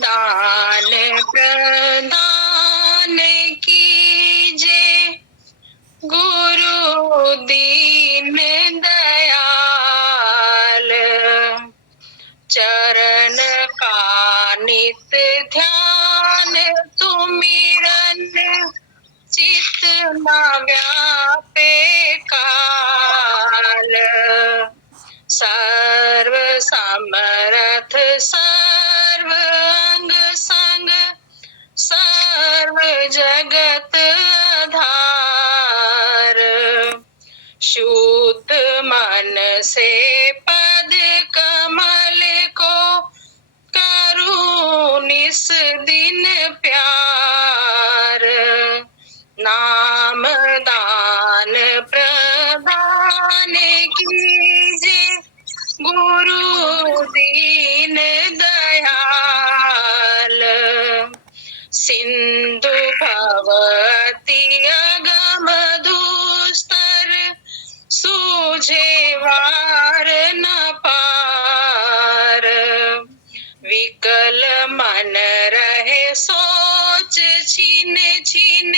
दान प्रदान कीजे गुरु दीन दयाल। चरण का नित ध्यान सुमिरन चित न व्यापे काल। सर्व समर्थ सर्व अंग संग सर्व जगत आधार। शुद्ध मन से पद कमल को करूं निस दिन प्यार। नाम दान प्रदान कीजे गुरु दीन दयाल। सिंधु भवती अगम दुस्तर सूझे वार न पार। विकल मन रहे सोच छिन छिन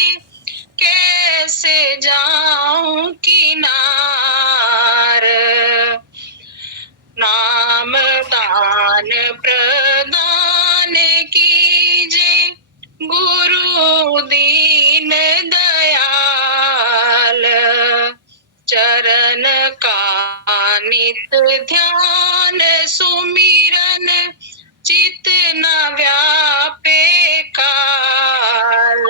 कैसे जाऊं किनार। नाम दान प्रदान कीजे गुरु दीन दयाल। चरण का नित ध्यान सुमिरन चित न व्यापे काल।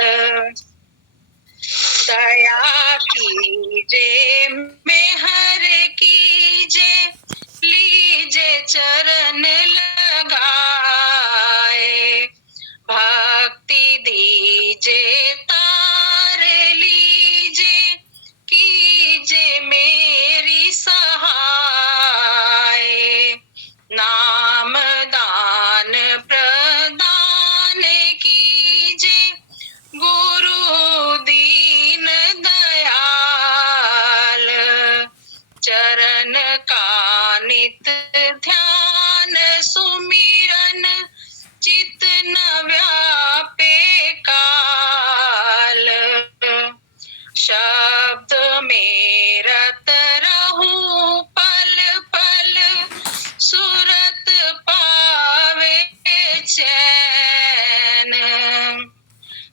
दया कीजे मेहर कीजे लीजे चरण लगाए। भक्ति दीजे तार लीजे कीजे मेरी सहाय। नाम दान प्रदान कीजे गुरु दीन दयाल। चरण का नित ध्यान सुमिरन चित न व्यापे काल। शब्द में रत रहूं पल पल सुरत पावे चैन।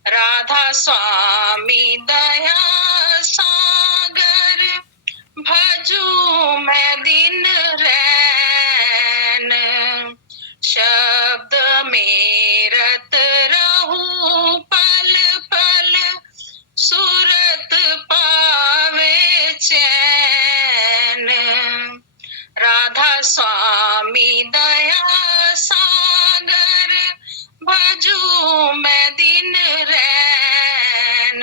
राधा स्वामी दया सागर भजूं मैं दिन रैन। शब्द में रत रहूं पल पल सुरत पावे चैन। राधा स्वामी दया सागर भजूं मैं दिन रैन।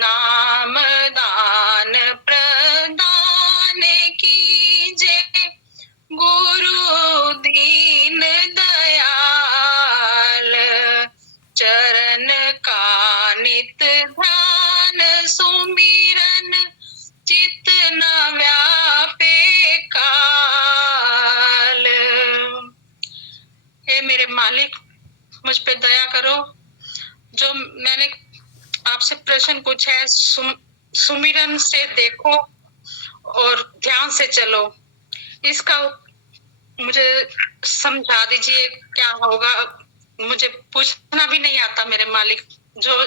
नाम दान प्रदान कीजे गुरु दीन दयाल। चरण का नित ध्यान सुमिरन चित न व्यापे काल। हे मेरे मालिक, मुझ पे दया करो। जो मैंने आपसे प्रश्न पूछा है सुमिरन से देखो और ध्यान से चलो, इसका मुझे समझा दीजिए क्या होगा। मुझे पूछना भी नहीं आता मेरे मालिक, जो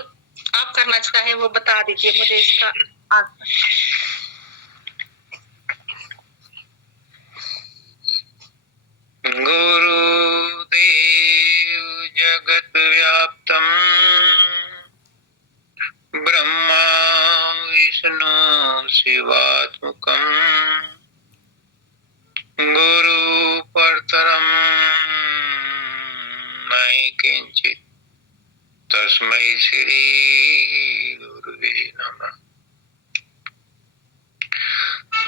आप करना चाहे वो बता दीजिए मुझे इसका। गुरुदेव जगत व्याप्तम ब्रह्मा विष्णु शिवात्मकम गुरु परतरम नहीं किंचित तस्मै श्री गुरुवे नमः।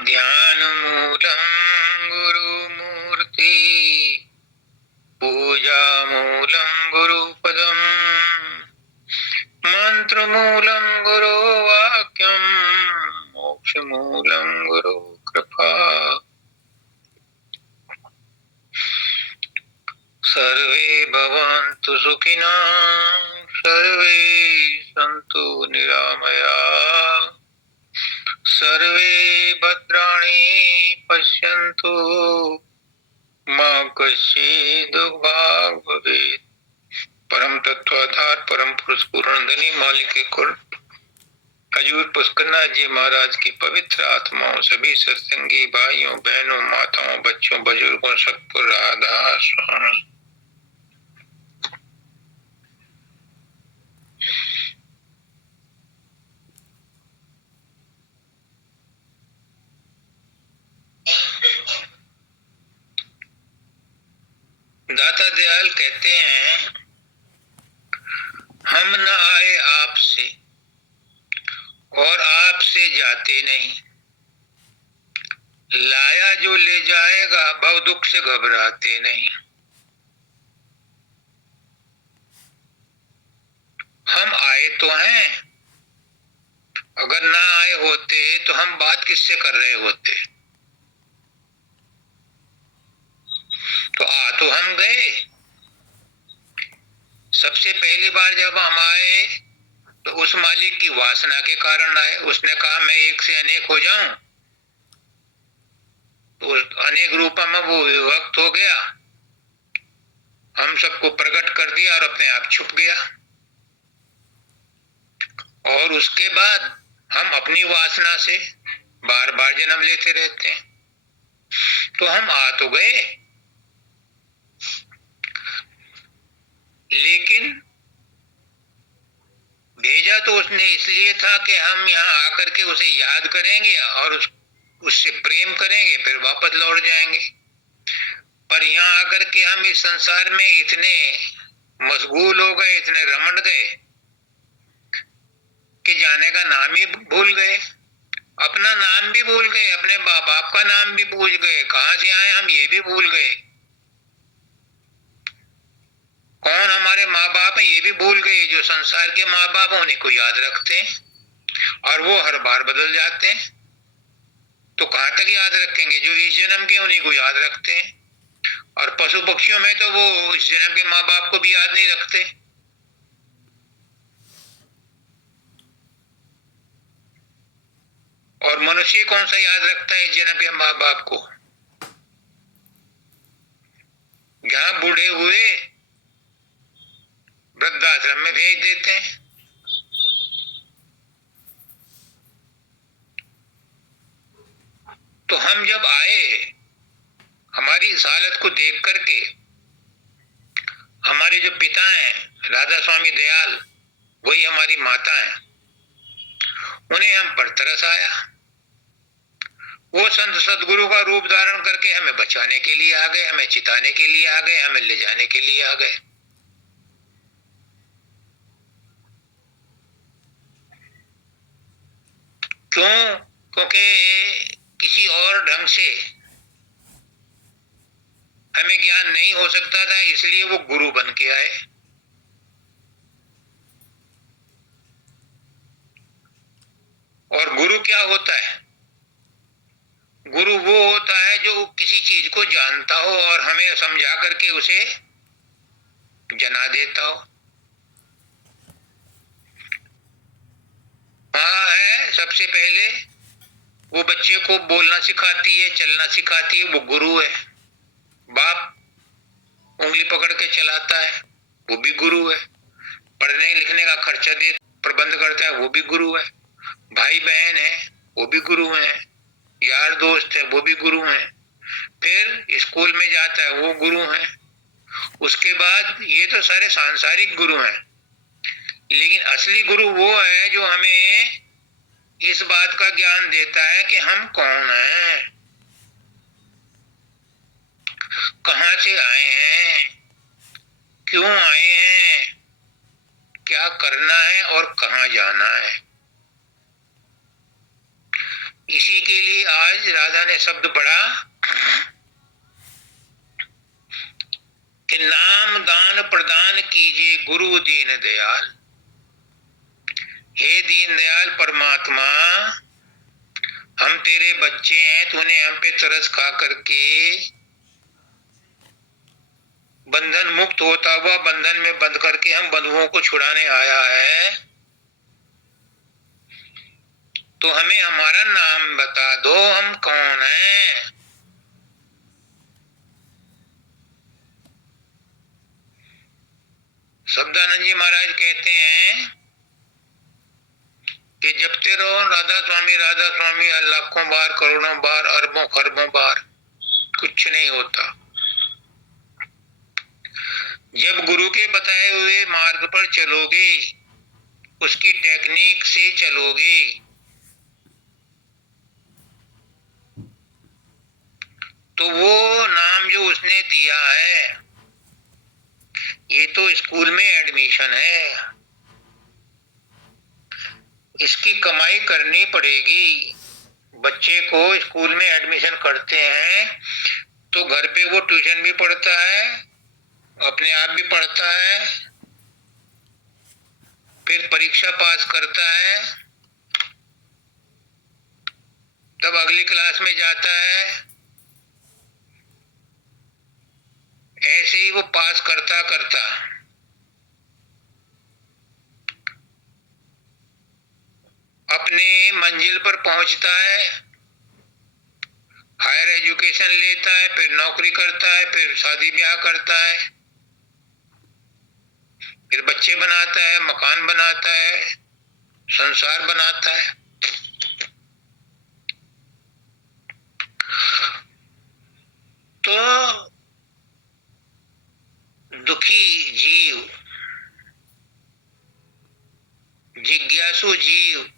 ध्यान मूलम गुरु मूर्ति पूजा मूलम गुरुपदम मंत्र मूलम गुरु वाक्यम मोक्ष मूलम गुरु कृपा। सर्वे भवन्तु सुखिनः सर्वे सन्तु निरामयाः सर्वे भद्राणि पश्यन्तु मा कश्चित् दुर्भाग् भवेत्। परम तत्वाधार परम पुरुष पूर्ण धनी मालिक कुल हजूर पुष्करनाथ जी महाराज की पवित्र आत्माओं, सभी सत्संगी भाइयों बहनों माताओं बच्चों बुजुर्गों सबको राधा स्वामी। दाता दयाल कहते हैं, हम न आए आपसे और आपसे जाते नहीं, लाया जो ले जाएगा भव दुख से घबराते नहीं। हम आए तो हैं, अगर ना आए होते तो हम बात किससे कर रहे होते। तो आ तो हम गए। सबसे पहली बार जब हम आए तो उस मालिक की वासना के कारण आए। उसने कहा मैं एक से अनेक हो जाऊं, तो अनेक रूप में वो विभक्त हो गया, हम सबको प्रकट कर दिया और अपने आप छुप गया। और उसके बाद हम अपनी वासना से बार बार जन्म लेते रहते हैं। तो हम आ तो गए, लेकिन भेजा तो उसने इसलिए था कि हम यहाँ आकर के उसे याद करेंगे और उससे प्रेम करेंगे, फिर वापस लौट जाएंगे। पर यहाँ आकर के हम इस संसार में इतने मशगूल हो गए, इतने रमण गए कि जाने का नाम ही भूल गए, अपना नाम भी भूल गए, अपने बाप बाप का नाम भी भूल गए, कहाँ से आए हम ये भी भूल गए, कौन हमारे माँ बाप है ये भी भूल गए। जो संसार के माँ बाप उन्हीं को याद रखते हैं और वो हर बार बदल जाते हैं, तो कहाँ तक याद रखेंगे। जो इस जन्म के उन्हीं को याद रखते हैं, और पशु पक्षियों में तो वो इस जन्म के माँ बाप को भी याद नहीं रखते। और मनुष्य कौन सा याद रखता है इस जन्म के माँ बाप को। जहां बूढ़े हुए वृद्धाश्रम में भेज देते हैं। तो हम जब आए, हमारी इस हालत को देख करके हमारे जो पिता हैं राधा स्वामी दयाल, वही हमारी माता हैं, उन्हें हम पर तरस आया। वो संत सदगुरु का रूप धारण करके हमें बचाने के लिए आ गए, हमें चिताने के लिए आ गए, हमें ले जाने के लिए आ गए। क्यों? क्योंकि किसी और ढंग से हमें ज्ञान नहीं हो सकता था, इसलिए वो गुरु बन के आए। और गुरु क्या होता है? गुरु वो होता है जो किसी चीज को जानता हो और हमें समझा करके उसे जना देता हो। माँ है सबसे पहले, वो बच्चे को बोलना सिखाती है, चलना सिखाती है, वो गुरु है। बाप उंगली पकड़ के चलाता है, वो भी गुरु है। पढ़ने लिखने का खर्चा दे प्रबंध करता है, वो भी गुरु है। भाई बहन है, वो भी गुरु है। यार दोस्त है, वो भी गुरु है। फिर स्कूल में जाता है, वो गुरु है। उसके बाद ये तो सारे सांसारिक गुरु हैं, लेकिन असली गुरु वो है जो हमें इस बात का ज्ञान देता है कि हम कौन हैं, कहां से आए हैं, क्यों आए हैं, क्या करना है और कहां जाना है। इसी के लिए आज राधा ने शब्द पढ़ा कि नाम दान प्रदान कीजिए गुरु दीन दयाल। हे दीन दयाल परमात्मा, हम तेरे बच्चे हैं, तूने हम पे तरस खा करके बंधन मुक्त होता हुआ बंधन में बंद करके हम बंधुओं को छुड़ाने आया है, तो हमें हमारा नाम बता दो, हम कौन हैं। शब्दानंद जी महाराज कहते हैं कि जपते रहो राधा स्वामी लाखों बार, करोड़ों बार, अरबों खरबों बार, कुछ नहीं होता। जब गुरु के बताए हुए मार्ग पर चलोगे, उसकी टेक्निक से चलोगे, तो वो नाम जो उसने दिया है, ये तो स्कूल में एडमिशन है, इसकी कमाई करनी पड़ेगी। बच्चे को स्कूल में एडमिशन करते हैं तो घर पे वो ट्यूशन भी पढ़ता है, अपने आप भी पढ़ता है, फिर परीक्षा पास करता है, तब अगली क्लास में जाता है, ऐसे ही वो पास करता करता अपने मंजिल पर पहुंचता है, हायर एजुकेशन लेता है, फिर नौकरी करता है, फिर शादी ब्याह करता है, फिर बच्चे बनाता है, मकान बनाता है, संसार बनाता है। तो दुखी जीव, जिज्ञासु जीव,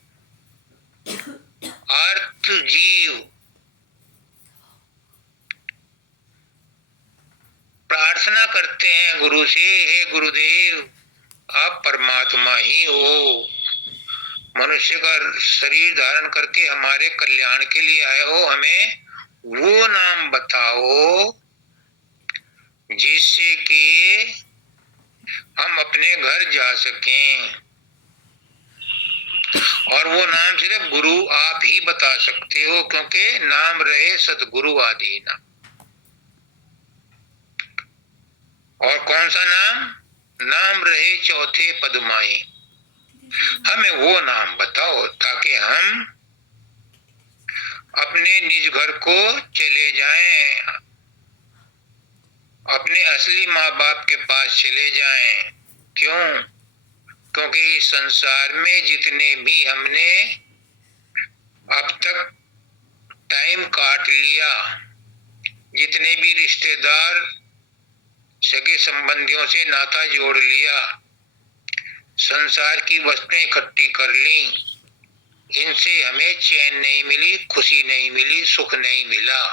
आर्त जीव प्रार्थना करते हैं गुरु से, हे गुरुदेव आप परमात्मा ही हो, मनुष्य का शरीर धारण करके हमारे कल्याण के लिए आए हो, हमें वो नाम बताओ जिससे कि हम अपने घर जा सकें। और वो नाम सिर्फ गुरु आप ही बता सकते हो, क्योंकि नाम रहे सतगुरु आदि नाम। और कौन सा नाम? नाम रहे चौथे पदमाई। हमें वो नाम बताओ ताकि हम अपने निज घर को चले जाएं, अपने असली माँ बाप के पास चले जाएं। क्यों? क्योंकि इस संसार में जितने भी हमने अब तक टाइम काट लिया, जितने भी रिश्तेदार सगे संबंधियों से नाता जोड़ लिया, संसार की वस्तुएं इकट्ठी कर ली, इनसे हमें चैन नहीं मिली, खुशी नहीं मिली, सुख नहीं मिला।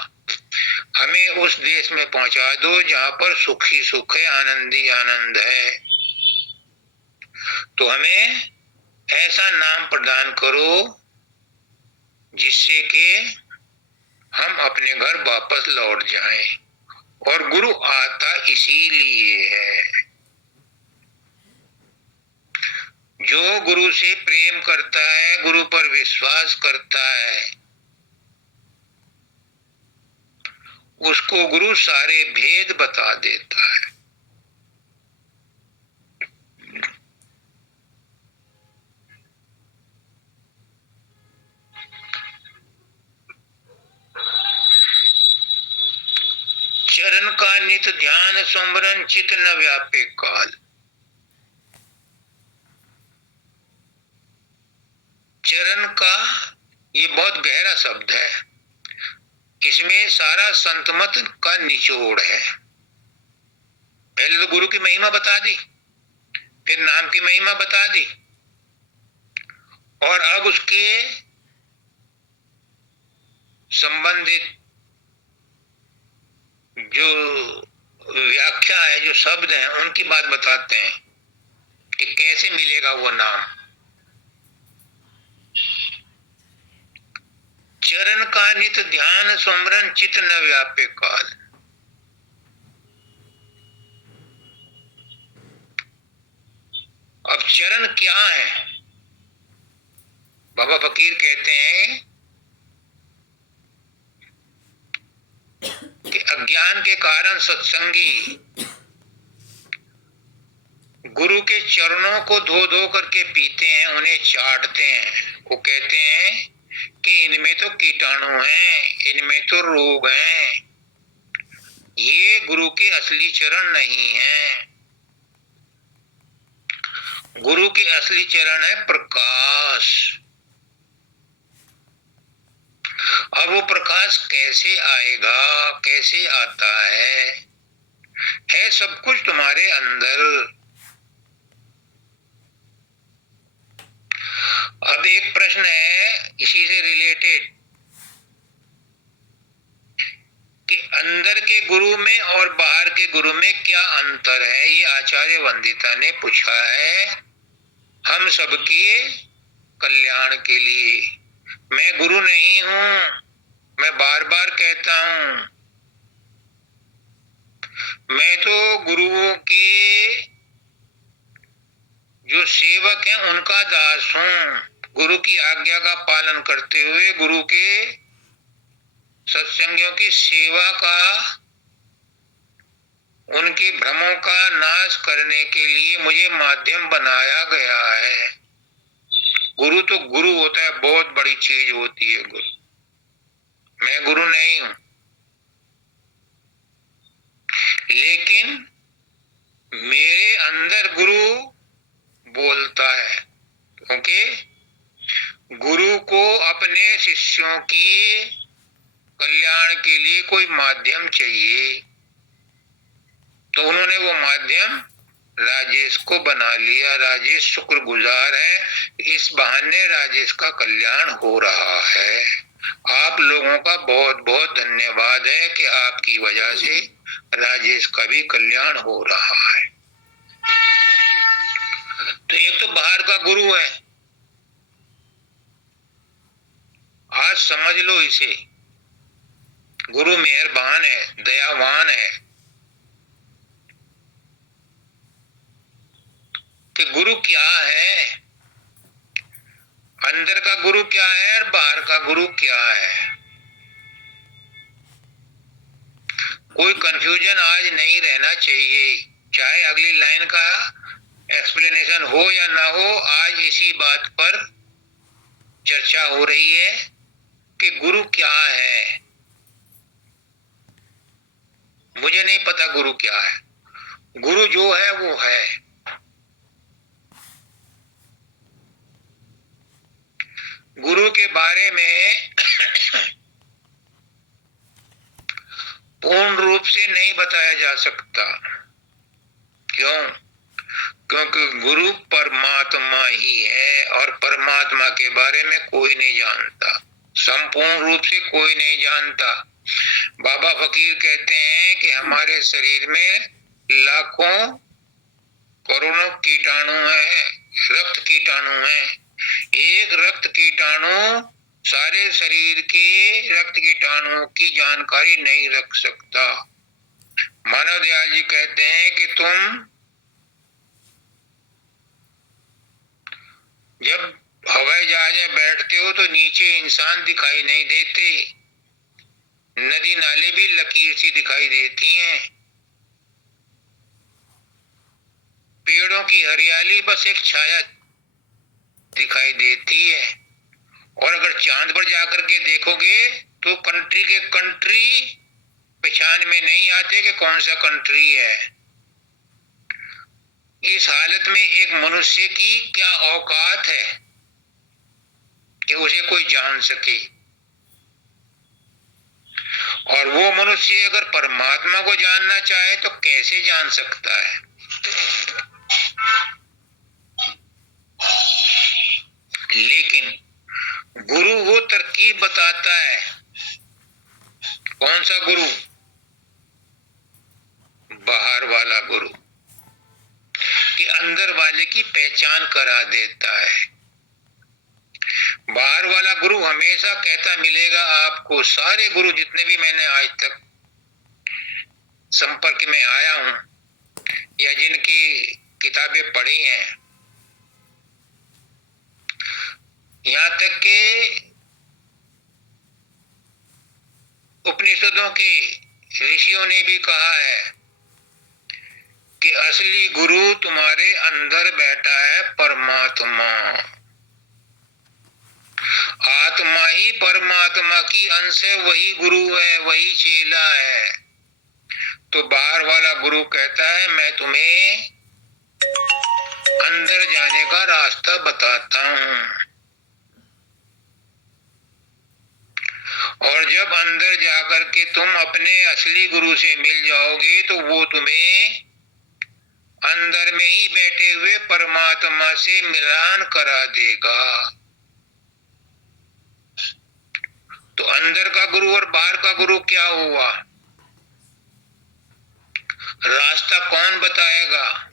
हमें उस देश में पहुंचा दो जहां पर सुख ही सुख है, आनंद ही आनंद है। तो हमें ऐसा नाम प्रदान करो जिससे कि हम अपने घर वापस लौट जाएं। और गुरु आता इसीलिए है। जो गुरु से प्रेम करता है, गुरु पर विश्वास करता है, उसको गुरु सारे भेद बता देता है। चरण का नित ध्यान सुमरन चित न व्यापे काल। चरण का ये बहुत गहरा शब्द है, इसमें सारा संत मत का निचोड़ है। पहले तो गुरु की महिमा बता दी, फिर नाम की महिमा बता दी, और अब उसके संबंधित जो व्याख्या है, जो शब्द हैं, उनकी बात बताते हैं कि कैसे मिलेगा वो नाम। चरण का नित ध्यान सुमरन चित न व्यापे काल। अब चरण क्या है? बाबा फकीर कहते हैं कि अज्ञान के कारण सत्संगी गुरु के चरणों को धो धो करके पीते हैं, उन्हें चाटते हैं। वो कहते हैं कि इनमें तो कीटाणु हैं, इनमें तो रोग हैं, ये गुरु के असली चरण नहीं हैं। गुरु के असली चरण है प्रकाश। अब वो प्रकाश कैसे आएगा, कैसे आता है सब कुछ तुम्हारे अंदर। अब एक प्रश्न है इसी से रिलेटेड कि अंदर के गुरु में और बाहर के गुरु में क्या अंतर है, ये आचार्य वंदिता ने पूछा है हम सबके कल्याण के लिए। मैं गुरु नहीं हूं, मैं बार बार कहता हूं, मैं तो गुरुओं के जो सेवक हैं उनका दास हूं। गुरु की आज्ञा का पालन करते हुए गुरु के सत्संगियों की सेवा का, उनके भ्रमों का नाश करने के लिए मुझे माध्यम बनाया गया है। गुरु तो गुरु होता है, बहुत बड़ी चीज होती है गुरु। मैं गुरु नहीं हूं, लेकिन मेरे अंदर गुरु बोलता है, क्योंकि गुरु को अपने शिष्यों की कल्याण के लिए कोई माध्यम चाहिए, तो उन्होंने वो माध्यम राजेश को बना लिया। राजेश शुक्रगुजार है, इस बहाने राजेश का कल्याण हो रहा है। आप लोगों का बहुत बहुत धन्यवाद है कि आपकी वजह से राजेश का भी कल्याण हो रहा है। तो एक तो बाहर का गुरु है, आज समझ लो इसे। गुरु मेहरबान है, दयावान है कि गुरु क्या है, अंदर का गुरु क्या है और बाहर का गुरु क्या है। कोई कंफ्यूजन आज नहीं रहना चाहिए, चाहे अगली लाइन का एक्सप्लेनेशन हो या ना हो। आज इसी बात पर चर्चा हो रही है कि गुरु क्या है। मुझे नहीं पता गुरु क्या है, गुरु जो है वो है। गुरु के बारे में पूर्ण रूप से नहीं बताया जा सकता। क्यों? क्योंकि गुरु परमात्मा ही है और परमात्मा के बारे में कोई नहीं जानता, संपूर्ण रूप से कोई नहीं जानता। बाबा फकीर कहते हैं कि हमारे शरीर में लाखों करोड़ों कीटाणु हैं, रक्त कीटाणु हैं। एक रक्त कीटाणु सारे शरीर के रक्त कीटाणुओं की जानकारी नहीं रख सकता। मानव दयाल जी कहते हैं कि तुम जब हवाई जहाज में बैठते हो तो नीचे इंसान दिखाई नहीं देते, नदी नाले भी लकीर सी दिखाई देती हैं, पेड़ों की हरियाली बस एक छाया दिखाई देती है। और अगर चांद पर जाकर के देखोगे तो कंट्री के कंट्री पहचान में नहीं आते कि कौन सा कंट्री है। इस हालत में एक मनुष्य की क्या औकात है कि उसे कोई जान सके। और वो मनुष्य अगर परमात्मा को जानना चाहे तो कैसे जान सकता है। लेकिन गुरु वो तरकीब बताता है। कौन सा गुरु? बाहर वाला गुरु, कि अंदर वाले की पहचान करा देता है। बाहर वाला गुरु हमेशा कहता मिलेगा आपको, सारे गुरु जितने भी मैंने आज तक संपर्क में आया हूं या जिनकी किताबें पढ़ी हैं, यहां तक के उपनिषदों के ऋषियों ने भी कहा है कि असली गुरु तुम्हारे अंदर बैठा है, परमात्मा। आत्मा ही परमात्मा की अंश है, वही गुरु है, वही चेला है। तो बाहर वाला गुरु कहता है मैं तुम्हें अंदर जाने का रास्ता बताता हूं, और जब अंदर जाकर के तुम अपने असली गुरु से मिल जाओगे तो वो तुम्हें अंदर में ही बैठे हुए परमात्मा से मिलान करा देगा। तो अंदर का गुरु और बाहर का गुरु क्या हुआ? रास्ता कौन बताएगा?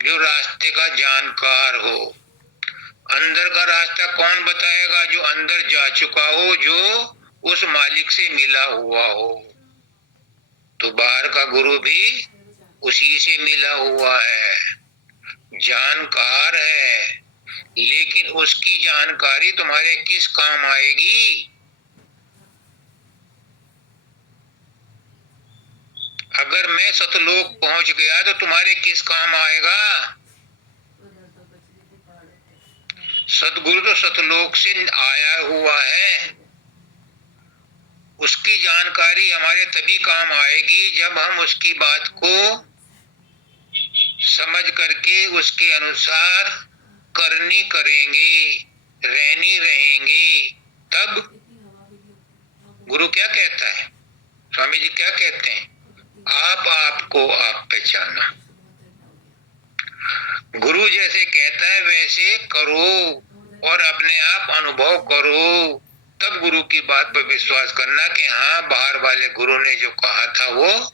जो रास्ते का जानकार हो। अंदर का रास्ता कौन बताएगा? जो अंदर जा चुका हो, जो उस मालिक से मिला हुआ हो। तो बाहर का गुरु भी उसी से मिला हुआ है, जानकार है, लेकिन उसकी जानकारी तुम्हारे किस काम आएगी? अगर मैं सतलोक पहुंच गया तो तुम्हारे किस काम आएगा? सतगुरु तो सतलोक से आया हुआ है, उसकी जानकारी हमारे तभी काम आएगी जब हम उसकी बात को समझ करके उसके अनुसार करनी करेंगे, रहनी रहेंगे। तब गुरु क्या कहता है? स्वामी जी क्या कहते हैं? आप आपको आप पहचाना। गुरु जैसे कहता है वैसे करो और अपने आप अनुभव करो, तब गुरु की बात पर विश्वास करना कि हाँ, बाहर वाले गुरु ने जो कहा था वो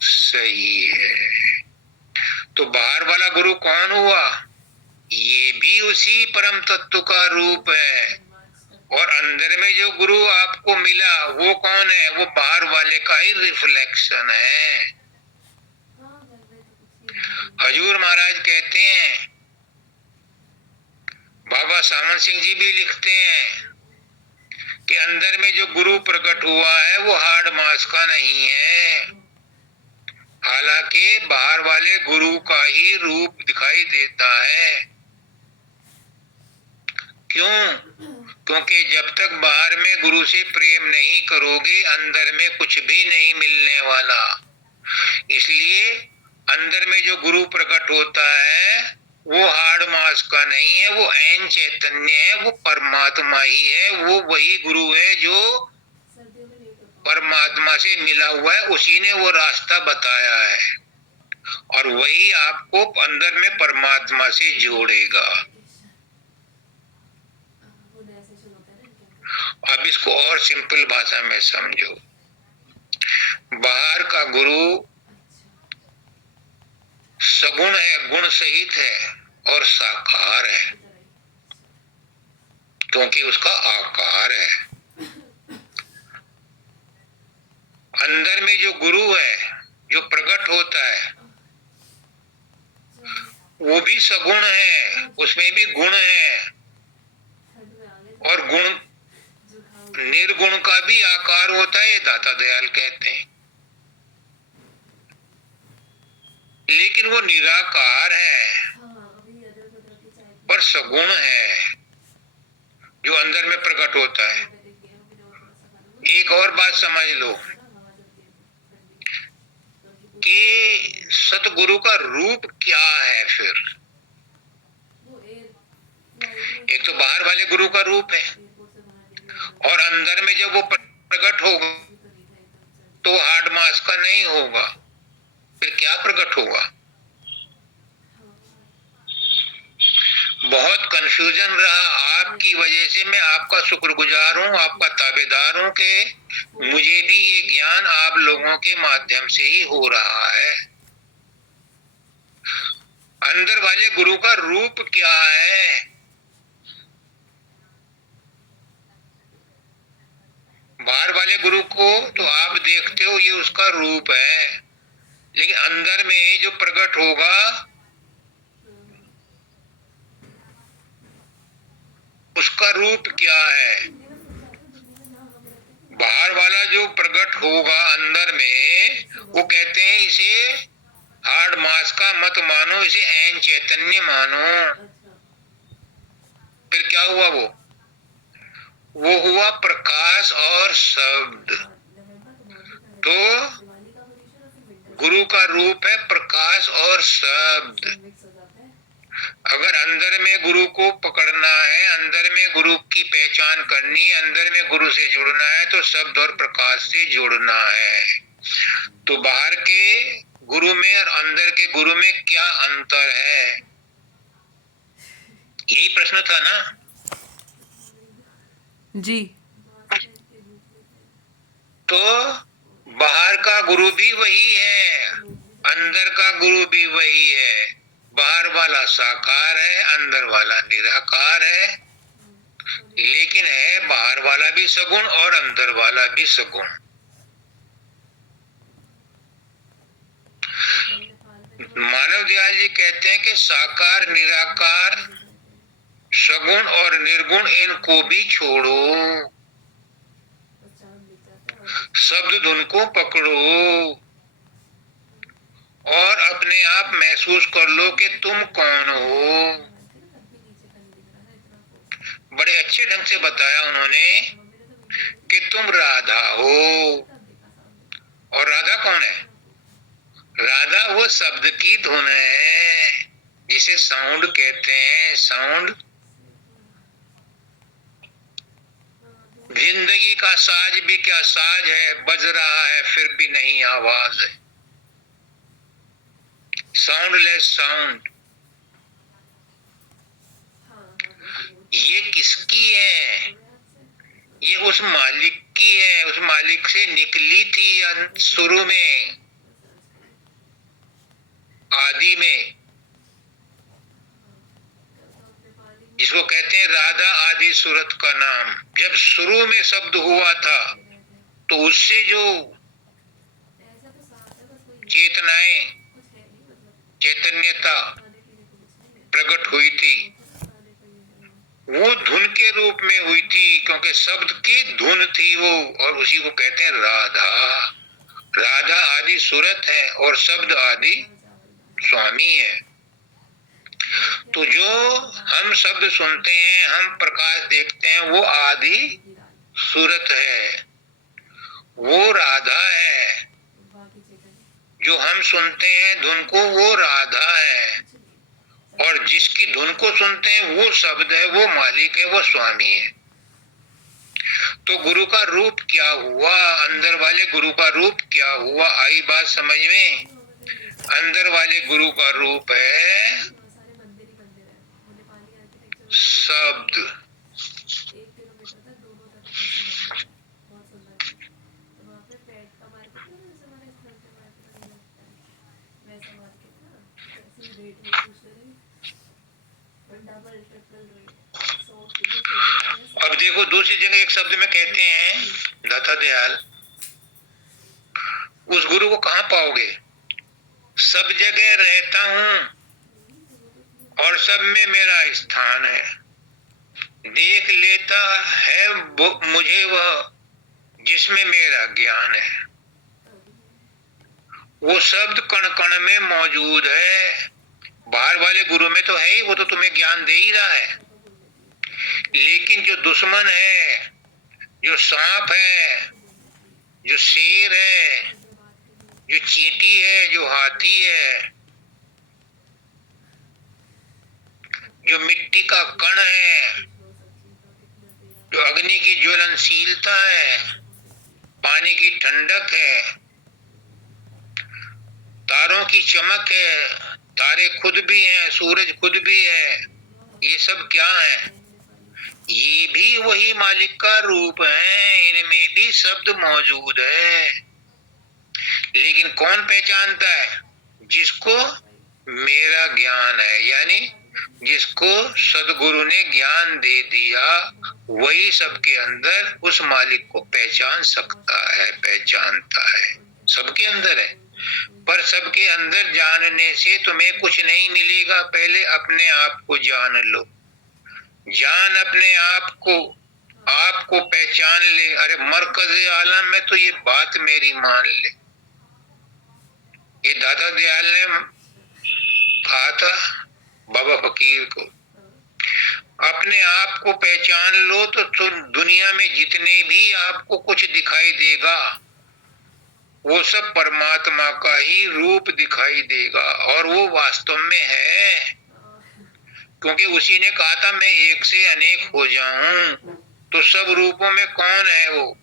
सही है। तो बाहर वाला गुरु कौन हुआ? ये भी उसी परम तत्व का रूप है। और अंदर में जो गुरु आपको मिला वो कौन है? वो बाहर वाले का ही रिफ्लेक्शन है। हजूर महाराज कहते हैं, बाबा सामन सिंह जी भी लिखते हैं कि अंदर में जो गुरु प्रकट हुआ है वो हाड़ मास का नहीं है, हालांकि बाहर वाले गुरु का ही रूप दिखाई देता है। क्यों? क्योंकि जब तक बाहर में गुरु से प्रेम नहीं करोगे अंदर में कुछ भी नहीं मिलने वाला। इसलिए अंदर में जो गुरु प्रकट होता है वो हाड़ मास का नहीं है, वो ऐन चैतन्य है, वो परमात्मा ही है। वो वही गुरु है जो परमात्मा से मिला हुआ है, उसी ने वो रास्ता बताया है और वही आपको अंदर में परमात्मा से जोड़ेगा। अब इसको और सिंपल भाषा में समझो। बाहर का गुरु सगुण है, गुण सहित है और साकार है, क्योंकि उसका आकार है। अंदर में जो गुरु है, जो प्रकट होता है, वो भी सगुण है, उसमें भी गुण है, और गुण निर्गुण का भी आकार होता है, दाता दयाल कहते हैं। लेकिन वो निराकार है पर सगुण है, जो अंदर में प्रकट होता है। एक और बात समझ लो कि सतगुरु का रूप क्या है फिर। एक तो बाहर वाले गुरु का रूप है, और अंदर में जब वो प्रकट होगा तो हाड़ मास का नहीं होगा, फिर क्या प्रकट होगा? बहुत कंफ्यूजन रहा आपकी वजह से। मैं आपका शुक्रगुजार हूँ, आपका ताबेदार हूँ कि मुझे भी ये ज्ञान आप लोगों के माध्यम से ही हो रहा है। अंदर वाले गुरु का रूप क्या है? बाहर वाले गुरु को तो आप देखते हो, ये उसका रूप है, लेकिन अंदर में जो प्रकट होगा उसका रूप क्या है? बाहर वाला जो प्रकट होगा अंदर में, वो कहते हैं इसे हार्ड मास का मत मानो, इसे ऐन चैतन्य मानो। फिर क्या हुआ? वो हुआ प्रकाश और शब्द। तो गुरु का रूप है प्रकाश और शब्द। अगर अंदर में गुरु को पकड़ना है, अंदर में गुरु की पहचान करनी है, अंदर में गुरु से जुड़ना है, तो शब्द और प्रकाश से जुड़ना है। तो बाहर के गुरु में और अंदर के गुरु में क्या अंतर है? यही प्रश्न था ना जी। तो बाहर का गुरु भी वही है, अंदर का गुरु भी वही है। बाहर वाला साकार है, अंदर वाला निराकार है, लेकिन है बाहर वाला भी सगुण और अंदर वाला भी सगुण। मानव दयाल जी कहते हैं कि साकार निराकार सगुण और निर्गुण इनको भी छोड़ो, शब्द धुन को पकड़ो और अपने आप महसूस कर लो कि तुम कौन हो। बड़े अच्छे ढंग से बताया उन्होंने कि तुम राधा हो। और राधा कौन है? राधा वो शब्द की धुन है, जिसे साउंड कहते हैं। साउंड जिंदगी का साज भी क्या साज है, बज रहा है फिर भी नहीं आवाज है। Soundless sound. ये किसकी है? ये उस मालिक की है। उस मालिक से निकली थी शुरू में, आदि में, जिसको कहते हैं राधा आदि सूरत का नाम। जब शुरू में शब्द हुआ था तो उससे जो चेतनाएं, चैतन्यता प्रकट हुई थी, वो धुन के रूप में हुई थी, क्योंकि शब्द की धुन थी वो, और उसी को कहते हैं राधा। राधा आदि सूरत है और शब्द आदि स्वामी है। तो जो हम शब्द सुनते हैं, हम प्रकाश देखते हैं, वो आदि सूरत है, वो राधा है। जो हम सुनते हैं धुन को, वो राधा है, और जिसकी धुन को सुनते हैं वो शब्द है, वो मालिक है, वो स्वामी है। तो गुरु का रूप क्या हुआ? अंदर वाले गुरु का रूप क्या हुआ? आई बात समझ में? अंदर वाले गुरु का रूप है शब्द। अब देखो दूसरी जगह एक शब्द में कहते हैं दाता दयाल, उस गुरु को कहाँ पाओगे? सब जगह रहता हूं और सब में मेरा स्थान है। देख लेता है मुझे वह जिसमें मेरा ज्ञान है। वो शब्द कण कण में मौजूद है। बाहर वाले गुरु में तो है ही, वो तो तुम्हें ज्ञान दे ही रहा है। लेकिन जो दुश्मन है, जो सांप है, जो शेर है, जो चींटी है, जो हाथी है, जो मिट्टी का कण है, जो अग्नि की ज्वलनशीलता है, पानी की ठंडक है, तारों की चमक है, तारे खुद भी हैं, सूरज खुद भी है, ये सब क्या है? ये भी वही मालिक का रूप है। इनमें भी शब्द मौजूद है। लेकिन कौन पहचानता है? जिसको मेरा ज्ञान है, यानी जिसको सदगुरु ने ज्ञान दे दिया, वही सबके अंदर उस मालिक को पहचान सकता है, पहचानता है। सबके अंदर है, पर सबके अंदर जानने से तुम्हें कुछ नहीं मिलेगा। पहले अपने आप को जान लो, जान अपने आप को पहचान ले। अरे मरकज आलम में तो ये बात मेरी मान ले, ये दादा दयाल ने कहा था बाबा फकीर को, अपने आप को पहचान लो तो दुनिया में जितने भी आपको कुछ दिखाई देगा वो सब परमात्मा का ही रूप दिखाई देगा, और वो वास्तव में है, क्योंकि उसी ने कहा था मैं एक से अनेक हो जाऊं। तो सब रूपों में कौन है वो?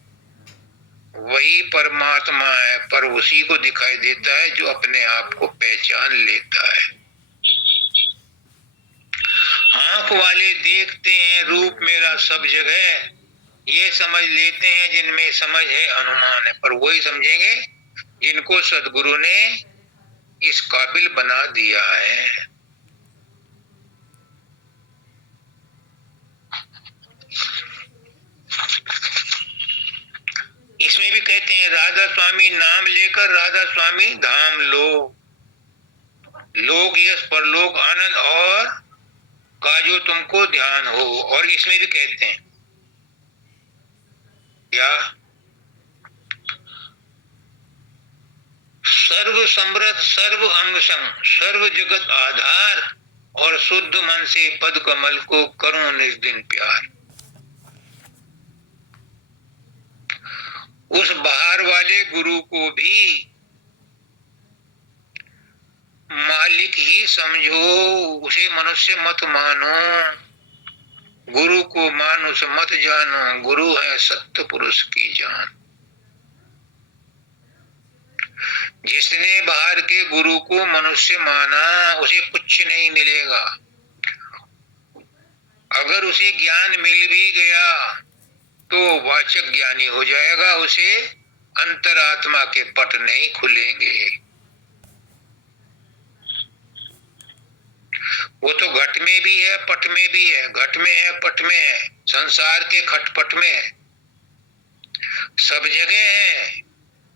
वही परमात्मा है, पर उसी को दिखाई देता है जो अपने आप को पहचान लेता है। आंख वाले देखते हैं रूप मेरा सब जगह, ये समझ लेते हैं जिनमें समझ है अनुमान है, पर वही समझेंगे जिनको सदगुरु ने इस काबिल बना दिया है। इसमें भी कहते हैं राधा स्वामी नाम लेकर राधा स्वामी धाम लो, लोक यश परलोक आनंद और का जो तुमको ध्यान हो। और इसमें भी कहते हैं क्या, सर्व समृद्ध सर्व अंग संग सर्व जगत आधार, और शुद्ध मन से पद कमल को करूं निज दिन प्यार। उस बाहर वाले गुरु को भी मालिक ही समझो, उसे मनुष्य मत मानो, गुरु को मानुष मत जानो, गुरु है सत्य पुरुष की जान। जिसने बाहर के गुरु को मनुष्य माना उसे कुछ नहीं मिलेगा। अगर उसे ज्ञान मिल भी गया तो वाचक ज्ञानी हो जाएगा, उसे अंतरात्मा के पट नहीं खुलेंगे। वो तो घट में भी है पट में भी है, घट में है पट में है, संसार के खटपट में है, सब जगह है।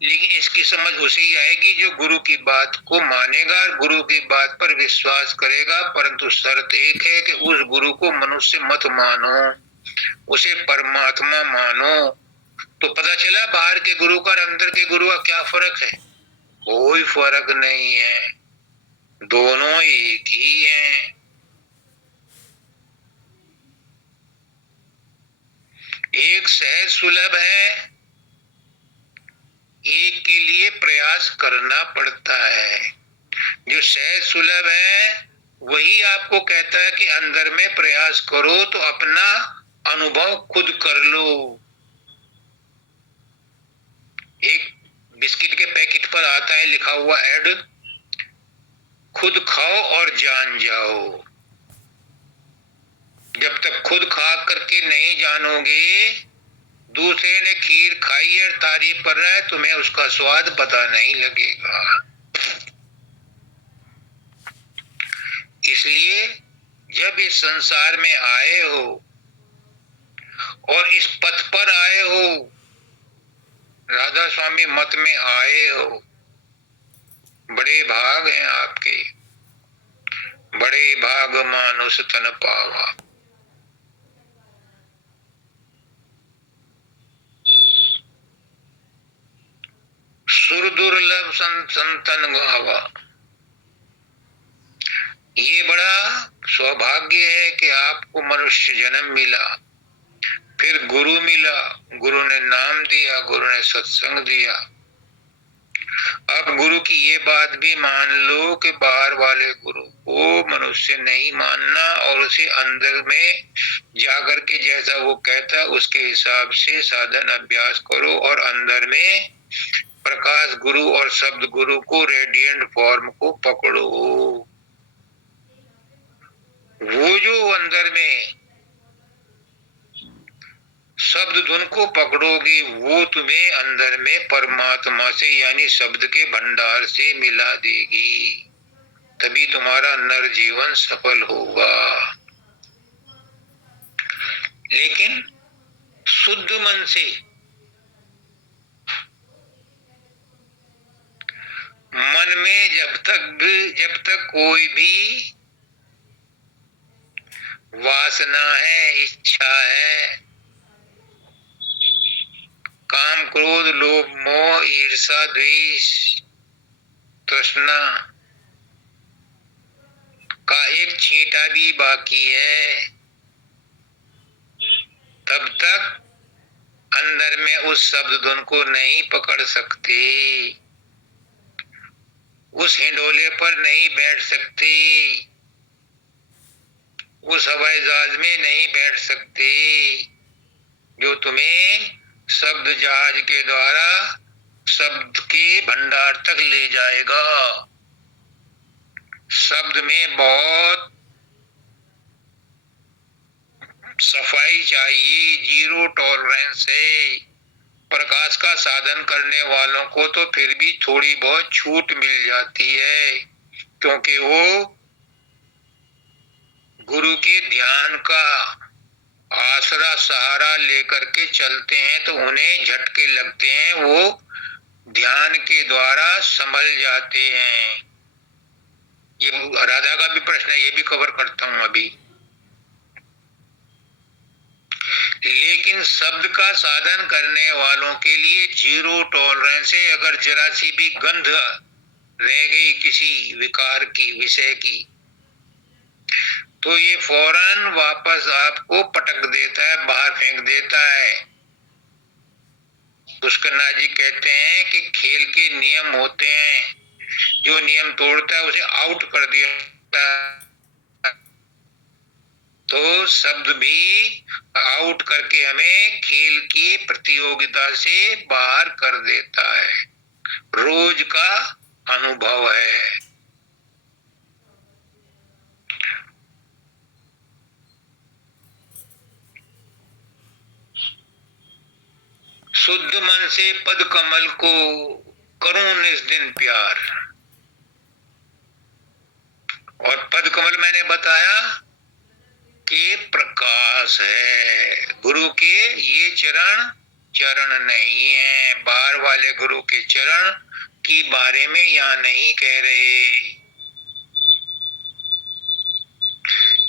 लेकिन इसकी समझ उसे ही आएगी जो गुरु की बात को मानेगा, गुरु की बात पर विश्वास करेगा। परंतु शर्त एक है कि उस गुरु को मनुष्य मत मानो, उसे परमात्मा मानो। तो पता चला बाहर के गुरु का और अंदर के गुरु का क्या फर्क है? कोई फर्क नहीं है, दोनों एक ही हैं। एक सहज सुलभ है, एक के लिए प्रयास करना पड़ता है। जो सहज सुलभ है वही आपको कहता है कि अंदर में प्रयास करो, तो अपना अनुभव खुद कर लो। एक बिस्किट के पैकेट पर आता है लिखा हुआ ऐड, खुद खाओ और जान जाओ। जब तक खुद खा करके नहीं जानोगे, दूसरे ने खीर खाई है तारीफ कर रहा है, तुम्हें उसका स्वाद पता नहीं लगेगा। इसलिए जब इस संसार में आए हो और इस पथ पर आए हो, राधा स्वामी मत में आए हो, बड़े भाग हैं आपके, बड़े भाग मानुष तन पावा। सुर दुर्लभ संतन गावा। ये बड़ा सौभाग्य है कि आपको मनुष्य जन्म मिला, फिर गुरु मिला, गुरु ने नाम दिया, गुरु ने सत्संग दिया। अब गुरु की ये बात भी मान लो कि बाहर वाले गुरु को मनुष्य नहीं मानना, और उसे अंदर में जाकर के जैसा वो कहता उसके हिसाब से साधन अभ्यास करो, और अंदर में प्रकाश गुरु और शब्द गुरु को, रेडिएंट फॉर्म को पकड़ो। वो जो अंदर में शब्द धुन को पकड़ोगे, वो तुम्हें अंदर में परमात्मा से यानी शब्द के भंडार से मिला देगी, तभी तुम्हारा नर जीवन सफल होगा। लेकिन शुद्ध मन से, मन में जब तक कोई भी वासना है, इच्छा है, काम क्रोध लोभ मोह ईर्षा द्वेष तृष्णा बरसना का एक छींटा भी बाकी है, तब तक अंदर में उस शब्द धुन को नहीं पकड़ सकते, उस हिंडोले पर नहीं बैठ सकते, उस हवाई जहाज में नहीं बैठ सकते जो तुम्हें शब्द जहाज के द्वारा शब्द के भंडार तक ले जाएगा। शब्द में बहुत सफाई चाहिए, जीरो टॉलरेंस है। प्रकाश का साधन करने वालों को तो फिर भी थोड़ी बहुत छूट मिल जाती है, क्योंकि वो गुरु के ध्यान का आसरा सहारा लेकर के चलते हैं, तो उन्हें झटके लगते हैं, वो ध्यान के द्वारा संभल जाते हैं। ये राधा का भी प्रश्न है, ये भी कवर करता हूं अभी। लेकिन शब्द का साधन करने वालों के लिए जीरो टॉलरेंस है। अगर जरा सी भी गंध रह गई किसी विकार की, विषय की, तो ये फौरन वापस आपको पटक देता है, बाहर फेंक देता है। पुष्करनाथ जी कहते हैं कि खेल के नियम होते हैं, जो नियम तोड़ता है उसे आउट कर दिया। तो शब्द भी आउट करके हमें खेल की प्रतियोगिता से बाहर कर देता है। रोज का अनुभव है। शुद्ध मन से पद कमल को करूं निस दिन प्यार। और पद कमल मैंने बताया कि प्रकाश है। गुरु के ये चरण नहीं है। बाहर वाले गुरु के चरण के बारे में यहाँ नहीं कह रहे,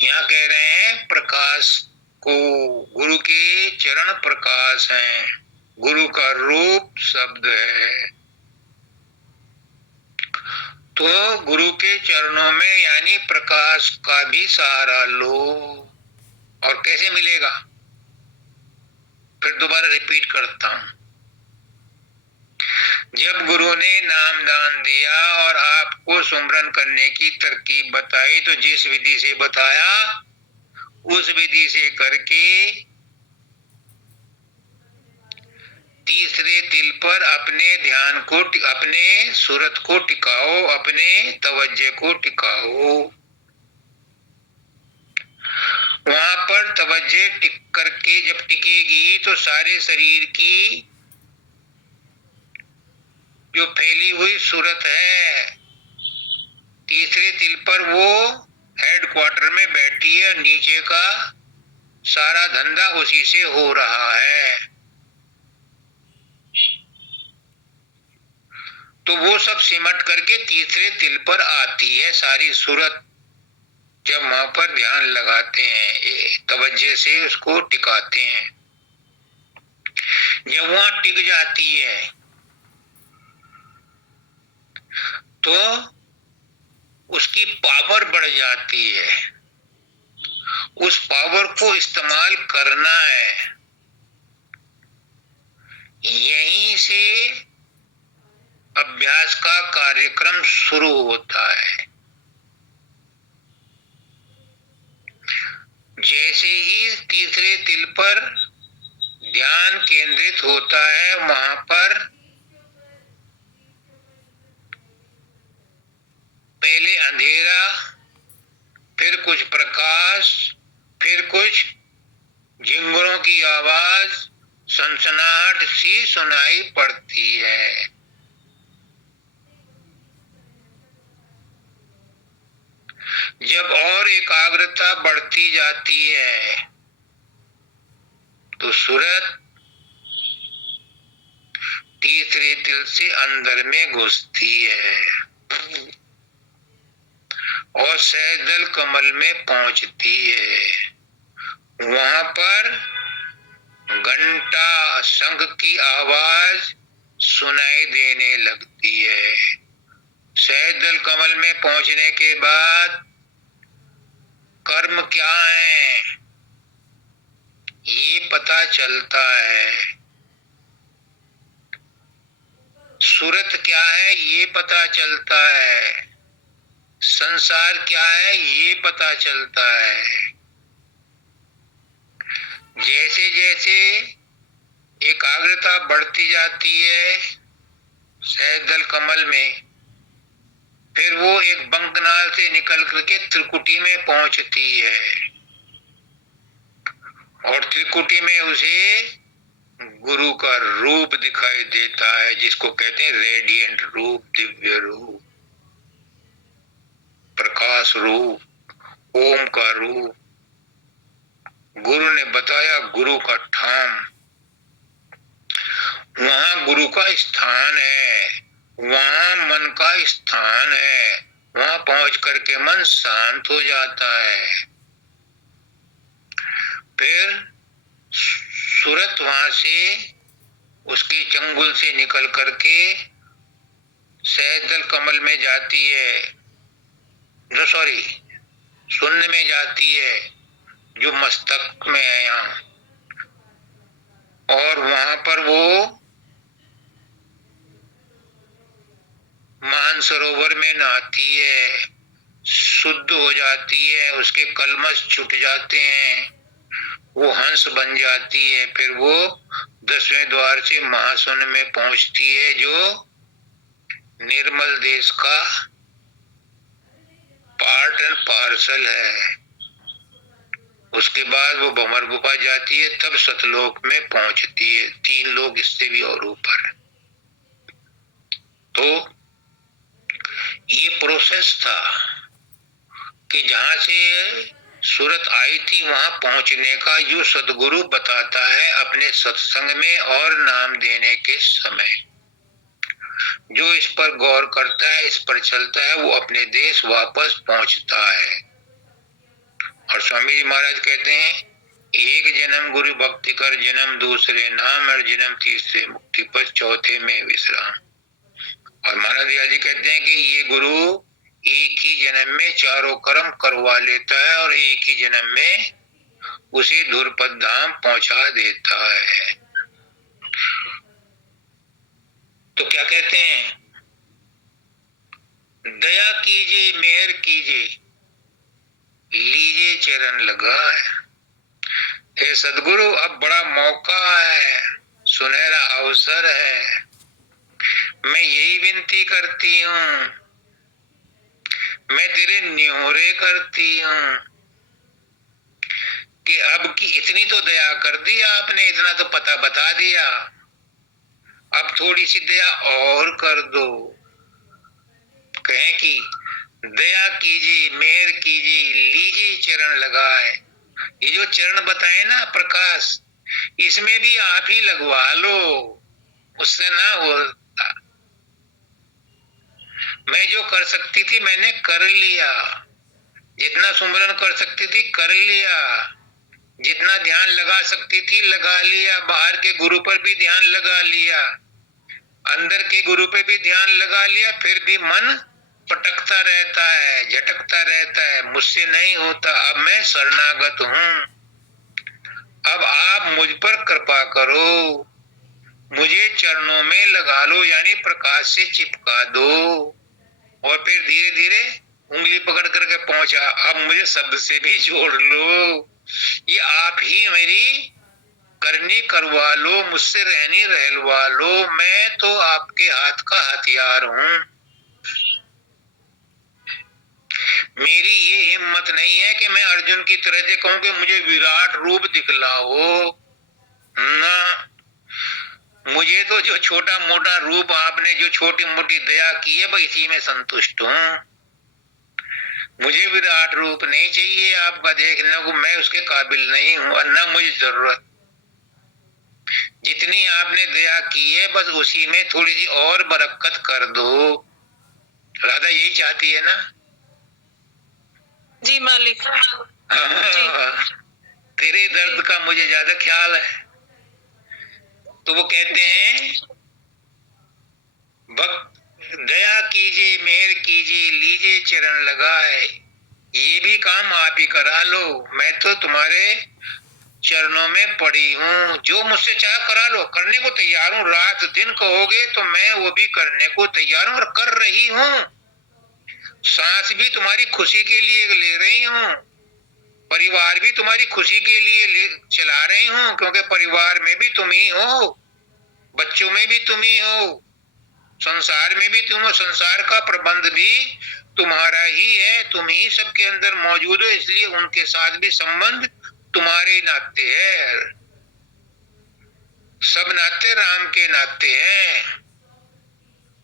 यहाँ कह रहे हैं प्रकाश को। गुरु के चरण प्रकाश हैं, गुरु का रूप शब्द है। तो गुरु के चरणों में यानी प्रकाश का भी सहारा लो। और कैसे मिलेगा? फिर दोबारा रिपीट करता हूं। जब गुरु ने नाम दान दिया और आपको सुमरन करने की तरकीब बताई, तो जिस विधि से बताया उस विधि से करके तीसरे तिल पर अपने ध्यान को, अपने सूरत को टिकाओ, अपने तवज्जो को टिकाओ। वहां पर तवज्जो टिक करके जब टिकेगी तो सारे शरीर की जो फैली हुई सूरत है तीसरे तिल पर, वो हेडक्वार्टर में बैठी है। नीचे का सारा धंधा उसी से हो रहा है। तो वो सब सिमट करके तीसरे तिल पर आती है सारी सूरत। जब वहां पर ध्यान लगाते हैं, तवज्जो से उसको टिकाते हैं, जब वहां टिक जाती है तो उसकी पावर बढ़ जाती है। उस पावर को इस्तेमाल करना है। यहीं से अभ्यास का कार्यक्रम शुरू होता है। जैसे ही तीसरे तिल पर ध्यान केंद्रित होता है, वहां पर पहले अंधेरा, फिर कुछ प्रकाश, फिर कुछ झिंगुरों की आवाज, सनसनाहट सी सुनाई पड़ती है। जब और एकाग्रता बढ़ती जाती है तो सूरत तीसरे तिल से अंदर में घुसती है और सहजल कमल में पहुंचती है। वहां पर घंटा शंख की आवाज सुनाई देने लगती है। सहजदल कमल में पहुंचने के बाद कर्म क्या है ये पता चलता है, सूरत क्या है ये पता चलता है, संसार क्या है ये पता चलता है। जैसे जैसे एकाग्रता बढ़ती जाती है सहजदल कमल में, फिर वो एक बंकनाल से निकल करके त्रिकुटी में पहुंचती है और त्रिकुटी में उसे गुरु का रूप दिखाई देता है, जिसको कहते हैं रेडिएंट रूप, दिव्य रूप, प्रकाश रूप, ओम का रूप। गुरु ने बताया गुरु का ठाम, वहां गुरु का स्थान है, वहां मन का स्थान है, वहां पहुंच करके मन शांत हो जाता है। फिर सूरत वहां से उसके चंगुल से निकल करके सहजदल कमल में जाती है, जो शून्य में जाती है, जो मस्तक में है यहाँ, और वहां पर वो मानसरोवर में नहाती है, शुद्ध हो जाती है, उसके कलमश छूट जाते हैं, वो हंस बन जाती है। फिर वो 10वें द्वार से महाशून्य में पहुंचती है, जो निर्मल देश का पार्ट एंड पार्सल है। उसके बाद वो भंवर गुफा जाती है, तब सतलोक में पहुंचती है, 3 लोग इससे भी और ऊपर। तो ये प्रोसेस था कि जहां से सूरत आई थी वहां पहुंचने का, जो सदगुरु बताता है अपने सत्संग में और नाम देने के समय। जो इस पर गौर करता है, इस पर चलता है, वो अपने देश वापस पहुंचता है। और स्वामी जी महाराज कहते हैं, एक जन्म गुरु भक्ति कर, जन्म दूसरे नाम, और जन्म तीसरे मुक्ति पर, चौथे में विश्राम। और महाराज दयाल जी कहते हैं कि ये गुरु एक ही जन्म में चारों कर्म करवा लेता है और एक ही जन्म में उसे धुरपद धाम पहुंचा देता है। तो क्या कहते हैं, दया कीजिए, मेहर कीजिए, लीजिए चरण लगा है। हे सदगुरु, अब बड़ा मौका है, सुनहरा अवसर है, मैं यही विनती करती हूँ, मैं तेरे न्योरे करती हूँ कि अब की इतनी तो दया कर दी आपने, इतना तो पता बता दिया, अब थोड़ी सी दया और कर दो। कहें कि दया कीजिए, मेहर कीजिए, लीजिए चरण लगाए। ये जो चरण बताए ना प्रकाश, इसमें भी आप ही लगवा लो, उससे ना हो। मैं जो कर सकती थी मैंने कर लिया, जितना सुमरन कर सकती थी कर लिया, जितना ध्यान लगा सकती थी लगा लिया, बाहर के गुरु पर भी ध्यान लगा लिया, अंदर के गुरु पे भी ध्यान लगा लिया, फिर भी मन पटकता रहता है, झटकता रहता है, मुझसे नहीं होता। अब मैं शरणागत हूँ, अब आप मुझ पर कृपा करो, मुझे चरणों में लगा लो, यानी प्रकाश से चिपका दो। और फिर धीरे धीरे उंगली पकड़ करके पहुंचा, अब मुझे शब्द से भी जोड़ लो, ये आप ही मेरी करनी करवा लो, मुझसे रहनी रहलवा लो, मैं तो आपके हाथ का हथियार हूं। मेरी ये हिम्मत नहीं है कि मैं अर्जुन की तरह से कहूं कि मुझे विराट रूप दिखलाओ ना, मुझे तो जो छोटा मोटा रूप आपने जो छोटी मोटी दया की है बस इसी में संतुष्ट हूं। मुझे विराट रूप नहीं चाहिए आपका देखने को, मैं उसके काबिल नहीं हूं और न मुझे जरूरत। जितनी आपने दया की है बस उसी में थोड़ी सी और बरकत कर दो। राधा यही चाहती है ना? जी मालिक। हाँ, तेरे दर्द का मुझे ज्यादा ख्याल है। तो वो कहते हैं, भक्त दया कीजिए, मेहर किरण लगा है, ये भी काम आप ही करा लो, मैं तो तुम्हारे चरणों में पड़ी हूँ, जो मुझसे चाह करा लो, करने को तैयार हूँ, रात दिन कहोगे तो मैं वो भी करने को तैयार हूँ और कर रही हूँ। सांस भी तुम्हारी खुशी के लिए ले रही हूँ, परिवार भी तुम्हारी खुशी के लिए चला रही हूँ, क्योंकि परिवार में भी तुम ही हो, बच्चों में भी तुम ही हो, संसार में भी तुम हो, संसार का प्रबंध भी तुम्हारा ही है, तुम ही सबके अंदर मौजूद हो, इसलिए उनके साथ भी संबंध तुम्हारे नाते है। सब नाते राम के नाते हैं,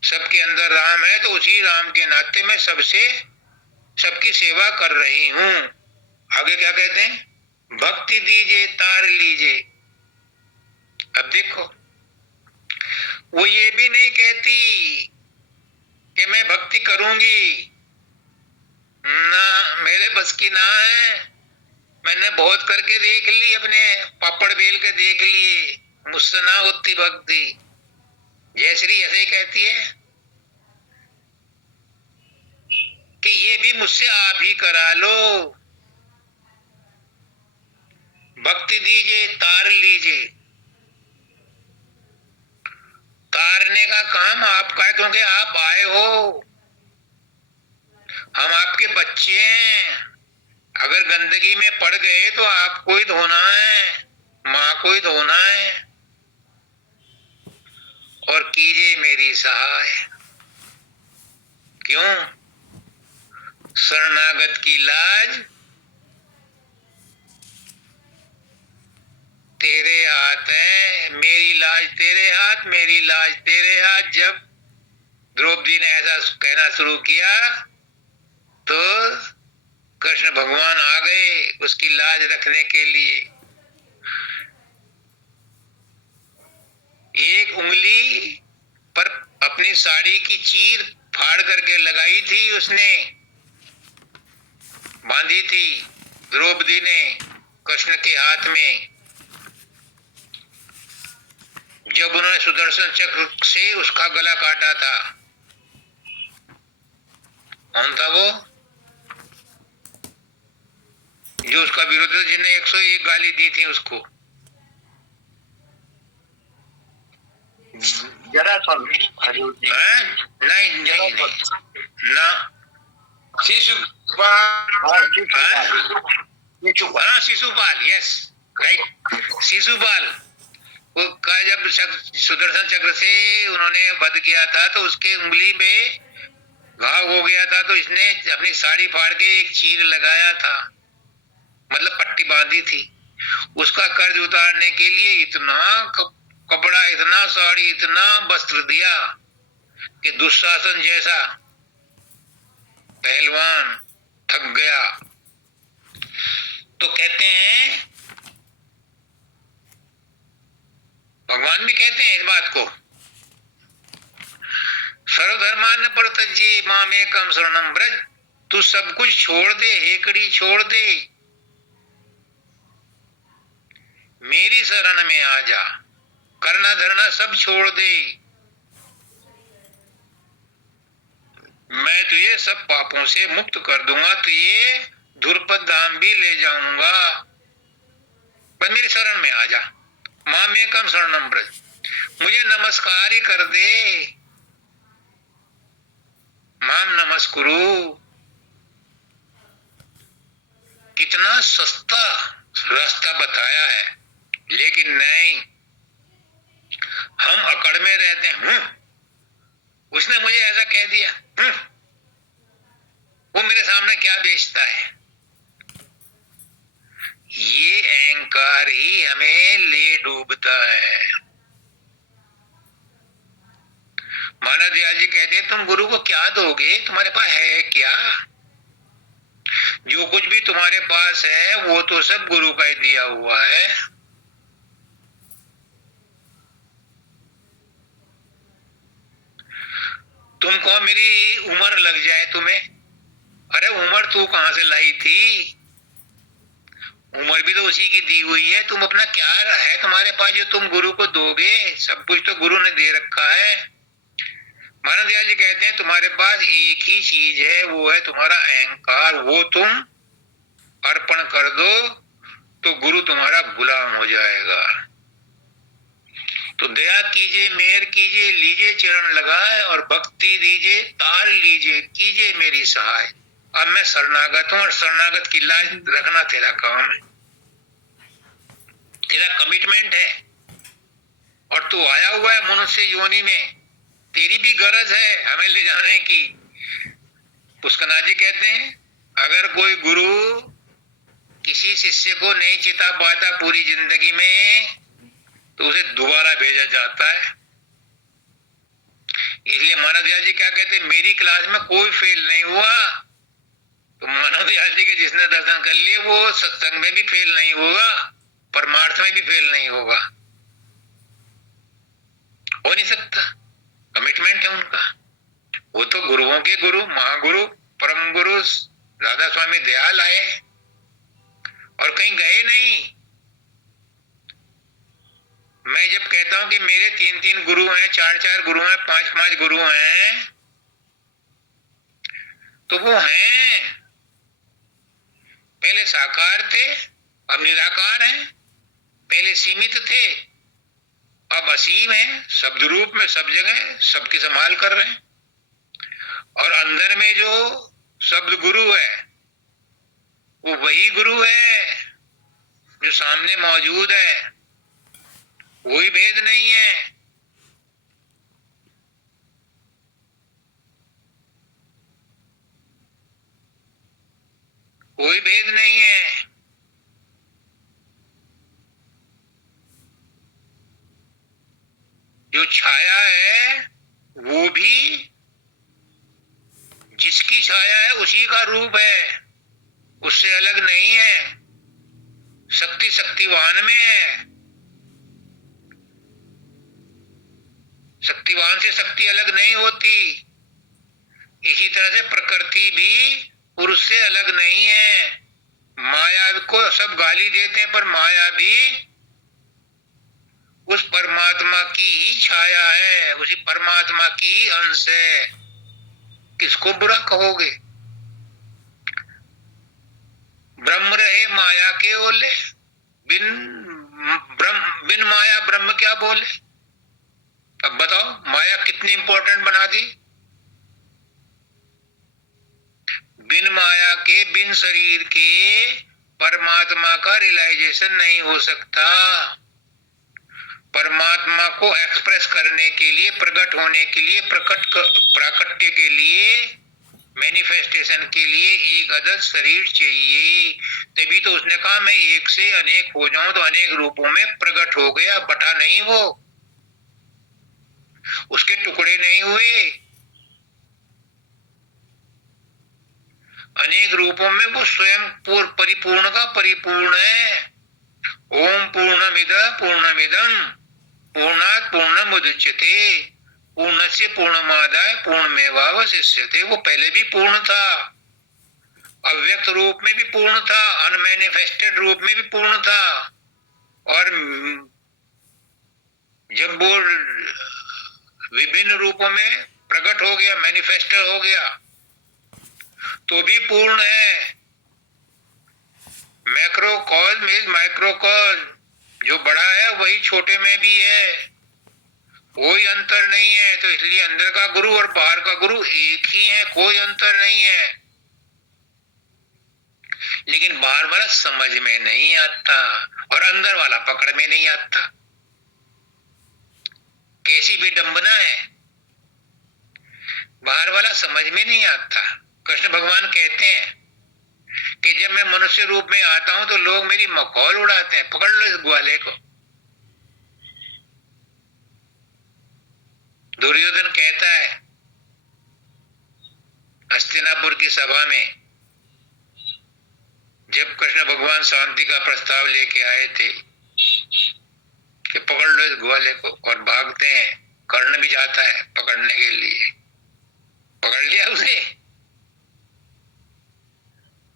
सबके अंदर राम है, तो उसी राम के नाते मैं सबसे सबकी सेवा कर रही हूं। आगे क्या कहते हैं, भक्ति दीजिए तार लीजिए। अब देखो, वो ये भी नहीं कहती कि मैं भक्ति करूंगी ना, मेरे बस की ना है, मैंने बहुत करके देख ली, अपने पापड़ बेल के देख लिए, मुझसे ना होती भक्ति। जयश्री ऐसे ही कहती है कि ये भी मुझसे आप ही करा लो, भक्ति दीजिए तार लीजिए। तारने का काम आपका है, क्योंकि आप आए हो, हम आपके बच्चे हैं, अगर गंदगी में पड़ गए तो आपको ही धोना है, माँ को ही धोना है। और कीजिए मेरी सहाय, क्यों, शरणागत की लाज तेरे हाथ है, मेरी लाज तेरे हाथ, मेरी लाज तेरे हाथ। जब द्रौपदी ने ऐसा कहना शुरू किया तो कृष्ण भगवान आ गए उसकी लाज रखने के लिए। एक उंगली पर अपनी साड़ी की चीर फाड़ करके लगाई थी, उसने बांधी थी द्रौपदी ने कृष्ण के हाथ में, जब उन्होंने सुदर्शन चक्र से उसका गला काटा था। कौन था वो, जो उसका विरोध, जिन्हें 101 गाली दी थी उसको? जरासंध। नहीं नहीं ना, शिशुपाल, यस राइट, शिशुपाल वो का जब सुदर्शन चक्र से उन्होंने वध किया था तो उसके उंगली में घाव हो गया था, तो इसने अपनी साड़ी फाड़ के एक चीर लगाया था, मतलब पट्टी बांधी थी। उसका कर्ज उतारने के लिए इतना कपड़ा, इतना साड़ी, इतना वस्त्र दिया कि दुशासन जैसा पहलवान थक गया। तो कहते हैं, भगवान भी कहते हैं इस बात को, सर्वधर्मान परित्यज्य मामेकम शरणं व्रज, तू सब कुछ छोड़ दे, हेकड़ी छोड़ दे, मेरी शरण में आ जा, करना धरना सब छोड़ दे, मैं तुझे सब पापों से मुक्त कर दूंगा, तुझे ध्रुपद धाम भी ले जाऊंगा, बस मेरी शरण में आ जा। मामेकम शरणं व्रज, मुझे नमस्कार ही कर दे, माम नमस्कुरु। कितना सस्ता रास्ता बताया है, लेकिन नहीं, हम अकड़ में रहते हैं। उसने मुझे ऐसा कह दिया, वो मेरे सामने क्या बेचता है। ये अहंकार ही हमें ले डूबता है। मानव दयाल जी कहते हैं, तुम गुरु को क्या दोगे, तुम्हारे पास है क्या? जो कुछ भी तुम्हारे पास है वो तो सब गुरु का ही दिया हुआ है। तुम कहो मेरी उम्र लग जाए तुम्हें, अरे उम्र तू कहां से लाई थी, उम्र भी तो उसी की दी हुई है। तुम अपना क्या है तुम्हारे पास जो तुम गुरु को दोगे, सब कुछ तो गुरु ने दे रखा है। महाराज दयाल जी कहते हैं तुम्हारे पास एक ही चीज है, वो है तुम्हारा अहंकार। वो तुम अर्पण कर दो तो गुरु तुम्हारा गुलाम हो जाएगा। तो दया कीजिए, मेहर कीजिए, लीजिए चरण लगाए और भक्ति दीजिए, तार लीजिए, कीजिए मेरी सहाय। अब मैं शरणागत हूं और शरणागत की लाज रखना तेरा काम है, तेरा कमिटमेंट है। और तू आया हुआ है मनुष्य योनि में, तेरी भी गरज है हमें ले जाने की। पुष्कनाथ जी कहते हैं अगर कोई गुरु किसी शिष्य को नहीं चिता पाता पूरी जिंदगी में तो उसे दोबारा भेजा जाता है। इसलिए मानव दयाल जी क्या कहते हैं, मेरी क्लास में कोई फेल नहीं हुआ। तो मानव दयाल जी के जिसने दर्शन कर लिए वो सत्संग में भी फेल नहीं होगा, परमार्थ में भी फेल नहीं होगा, हो नहीं सकता। कमिटमेंट है उनका। वो तो गुरुओं के गुरु, महागुरु, परम गुरु राधा स्वामी दयाल आए और कहीं गए नहीं। मैं जब कहता हूं कि मेरे 3-3 गुरु हैं, 4-4 गुरु हैं, 5-5 गुरु हैं, तो वो हैं पहले साकार थे, अब निराकार हैं। पहले सीमित थे, अब असीम है, शब्द रूप में सब जगह सबकी संभाल कर रहे हैं। और अंदर में जो शब्द गुरु है वो वही गुरु है जो सामने मौजूद है, कोई भेद नहीं है। कोई भेद नहीं है। जो छाया है वो भी जिसकी छाया है उसी का रूप है, उससे अलग नहीं है। शक्ति शक्तिवान में है, शक्तिवान से शक्ति अलग नहीं होती। इसी तरह से प्रकृति भी पुरुष से अलग नहीं है। माया को सब गाली देते हैं पर माया भी उस परमात्मा की ही छाया है, उसी परमात्मा की ही अंश है। किसको बुरा कहोगे? ब्रह्म रहे माया के ओले, बिन माया ब्रह्म क्या बोले। अब बताओ माया कितनी इंपॉर्टेंट बना दी। बिन माया के, बिन शरीर के परमात्मा का रियलाइजेशन नहीं हो सकता। परमात्मा को एक्सप्रेस करने के लिए, प्रकट होने के लिए, प्राकट्य के लिए, मैनिफेस्टेशन के लिए एक अदद शरीर चाहिए। तभी तो उसने कहा मैं एक से अनेक हो जाऊं तो अनेक रूपों में प्रकट हो गया। बटा नहीं वो, उसके टुकड़े नहीं हुए, अनेक रूपों में वो स्वयं परिपूर्ण का परिपूर्ण है। ओम पूर्णमिदं पूर्णमिदं पूर्णात् पूर्णमुदच्यते पूर्णस्य पूर्णमादाय पूर्णमेवावशिष्यते। वो पहले भी पूर्ण था, अव्यक्त रूप में भी पूर्ण था, अनमैनिफेस्टेड रूप में भी पूर्ण था। और जब वो विभिन्न रूपों में प्रकट हो गया, मैनिफेस्टेड हो गया, तो भी पूर्ण है। मैक्रोकॉस्म इज माइक्रोकॉस्म, जो बड़ा है वही छोटे में भी है, कोई अंतर नहीं है। तो इसलिए अंदर का गुरु और बाहर का गुरु एक ही है, कोई अंतर नहीं है। लेकिन बाहर वाला समझ में नहीं आता और अंदर वाला पकड़ में नहीं आता। कैसी विडंबना है, बाहर वाला समझ में नहीं आता। कृष्ण भगवान कहते हैं कि जब मैं मनुष्य रूप में आता हूं तो लोग मेरी मखौल उड़ाते हैं, पकड़ लो इस ग्वाले को। दुर्योधन कहता है हस्तिनापुर की सभा में, जब कृष्ण भगवान शांति का प्रस्ताव लेके आए थे कि पकड़ लो इस ग्वाले को, और भागते हैं। कर्ण भी जाता है पकड़ने के लिए, पकड़ लिया उसे।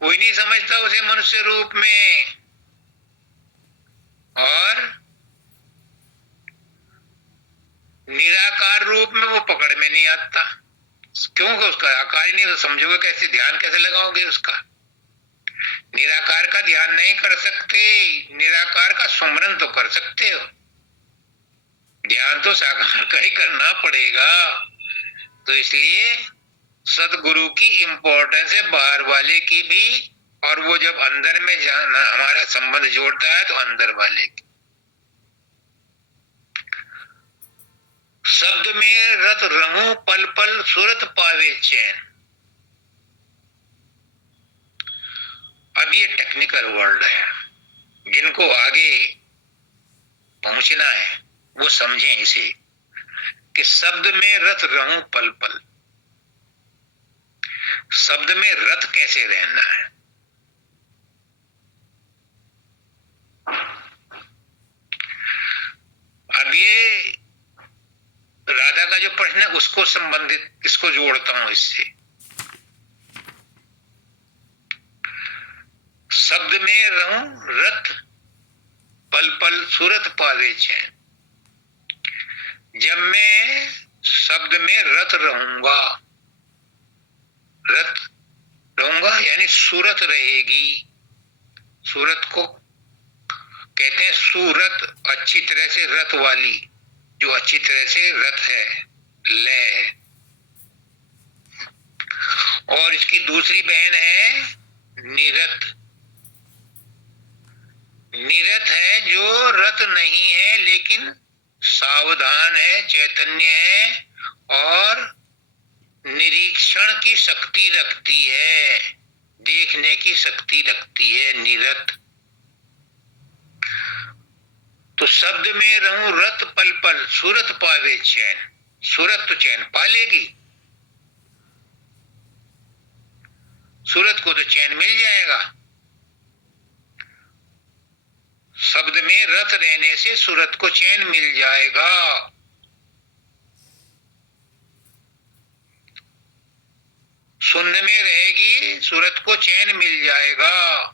कोई नहीं समझता उसे मनुष्य रूप में, और निराकार रूप में वो पकड़ में नहीं आता। क्योंकि उसका आकार ही नहीं, तो समझोगे कैसे, ध्यान कैसे लगाओगे उसका? निराकार का ध्यान नहीं कर सकते, निराकार का सुमरन तो कर सकते हो, ध्यान तो साकार का ही करना पड़ेगा। तो इसलिए सदगुरु की इंपॉर्टेंस है बाहर वाले की भी, और वो जब अंदर में जाना हमारा संबंध जोड़ता है तो अंदर वाले की। शब्द में रत रहूं पल पल सूरत पावे चैन। अब ये टेक्निकल वर्ड है, जिनको आगे पहुंचना है वो समझें इसे, कि शब्द में रत रहूं पल पल। शब्द में रत कैसे रहना है? अब ये राधा का जो प्रश्न है उसको संबंधित, इसको जोड़ता हूं इससे। शब्द में रहूं रत पल पल सूरत पावे चैन। जब मैं शब्द में रत रहूंगा, रत रहूंगा यानी सूरत रहेगी। सूरत को कहते हैं सूरत, अच्छी तरह से रत वाली, जो अच्छी तरह से रत है, लय। और इसकी दूसरी बहन है निरत। निरत है जो रत नहीं है लेकिन सावधान है, चैतन्य है और निरीक्षण की शक्ति रखती है, देखने की शक्ति रखती है, निरत। तो शब्द में रहूं रत पल पल सूरत पावे चैन। सूरत तो चैन पा लेगी, सूरत को तो चैन मिल जाएगा। शब्द में रत रहने से सूरत को चैन मिल जाएगा। सुनने में रहेगी, सूरत को चैन मिल जाएगा,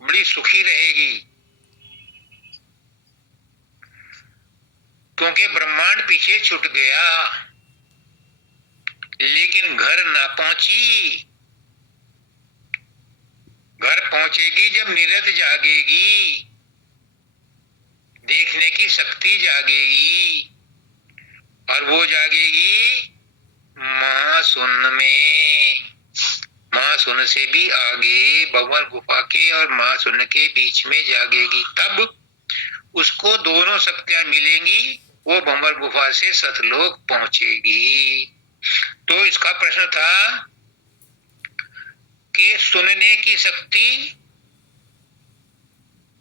बड़ी सुखी रहेगी। क्योंकि ब्रह्मांड पीछे छूट गया लेकिन घर ना पहुंची। घर पहुंचेगी जब निरत जागेगी, देखने की शक्ति जागेगी, और वो जागेगी महासुन में। महासुन से भी आगे भंवर गुफा के और महासुन के बीच में जागेगी, तब उसको दोनों शक्तियां मिलेंगी, वो भंवर गुफा से सतलोक पहुंचेगी। तो इसका प्रश्न था कि सुनने की शक्ति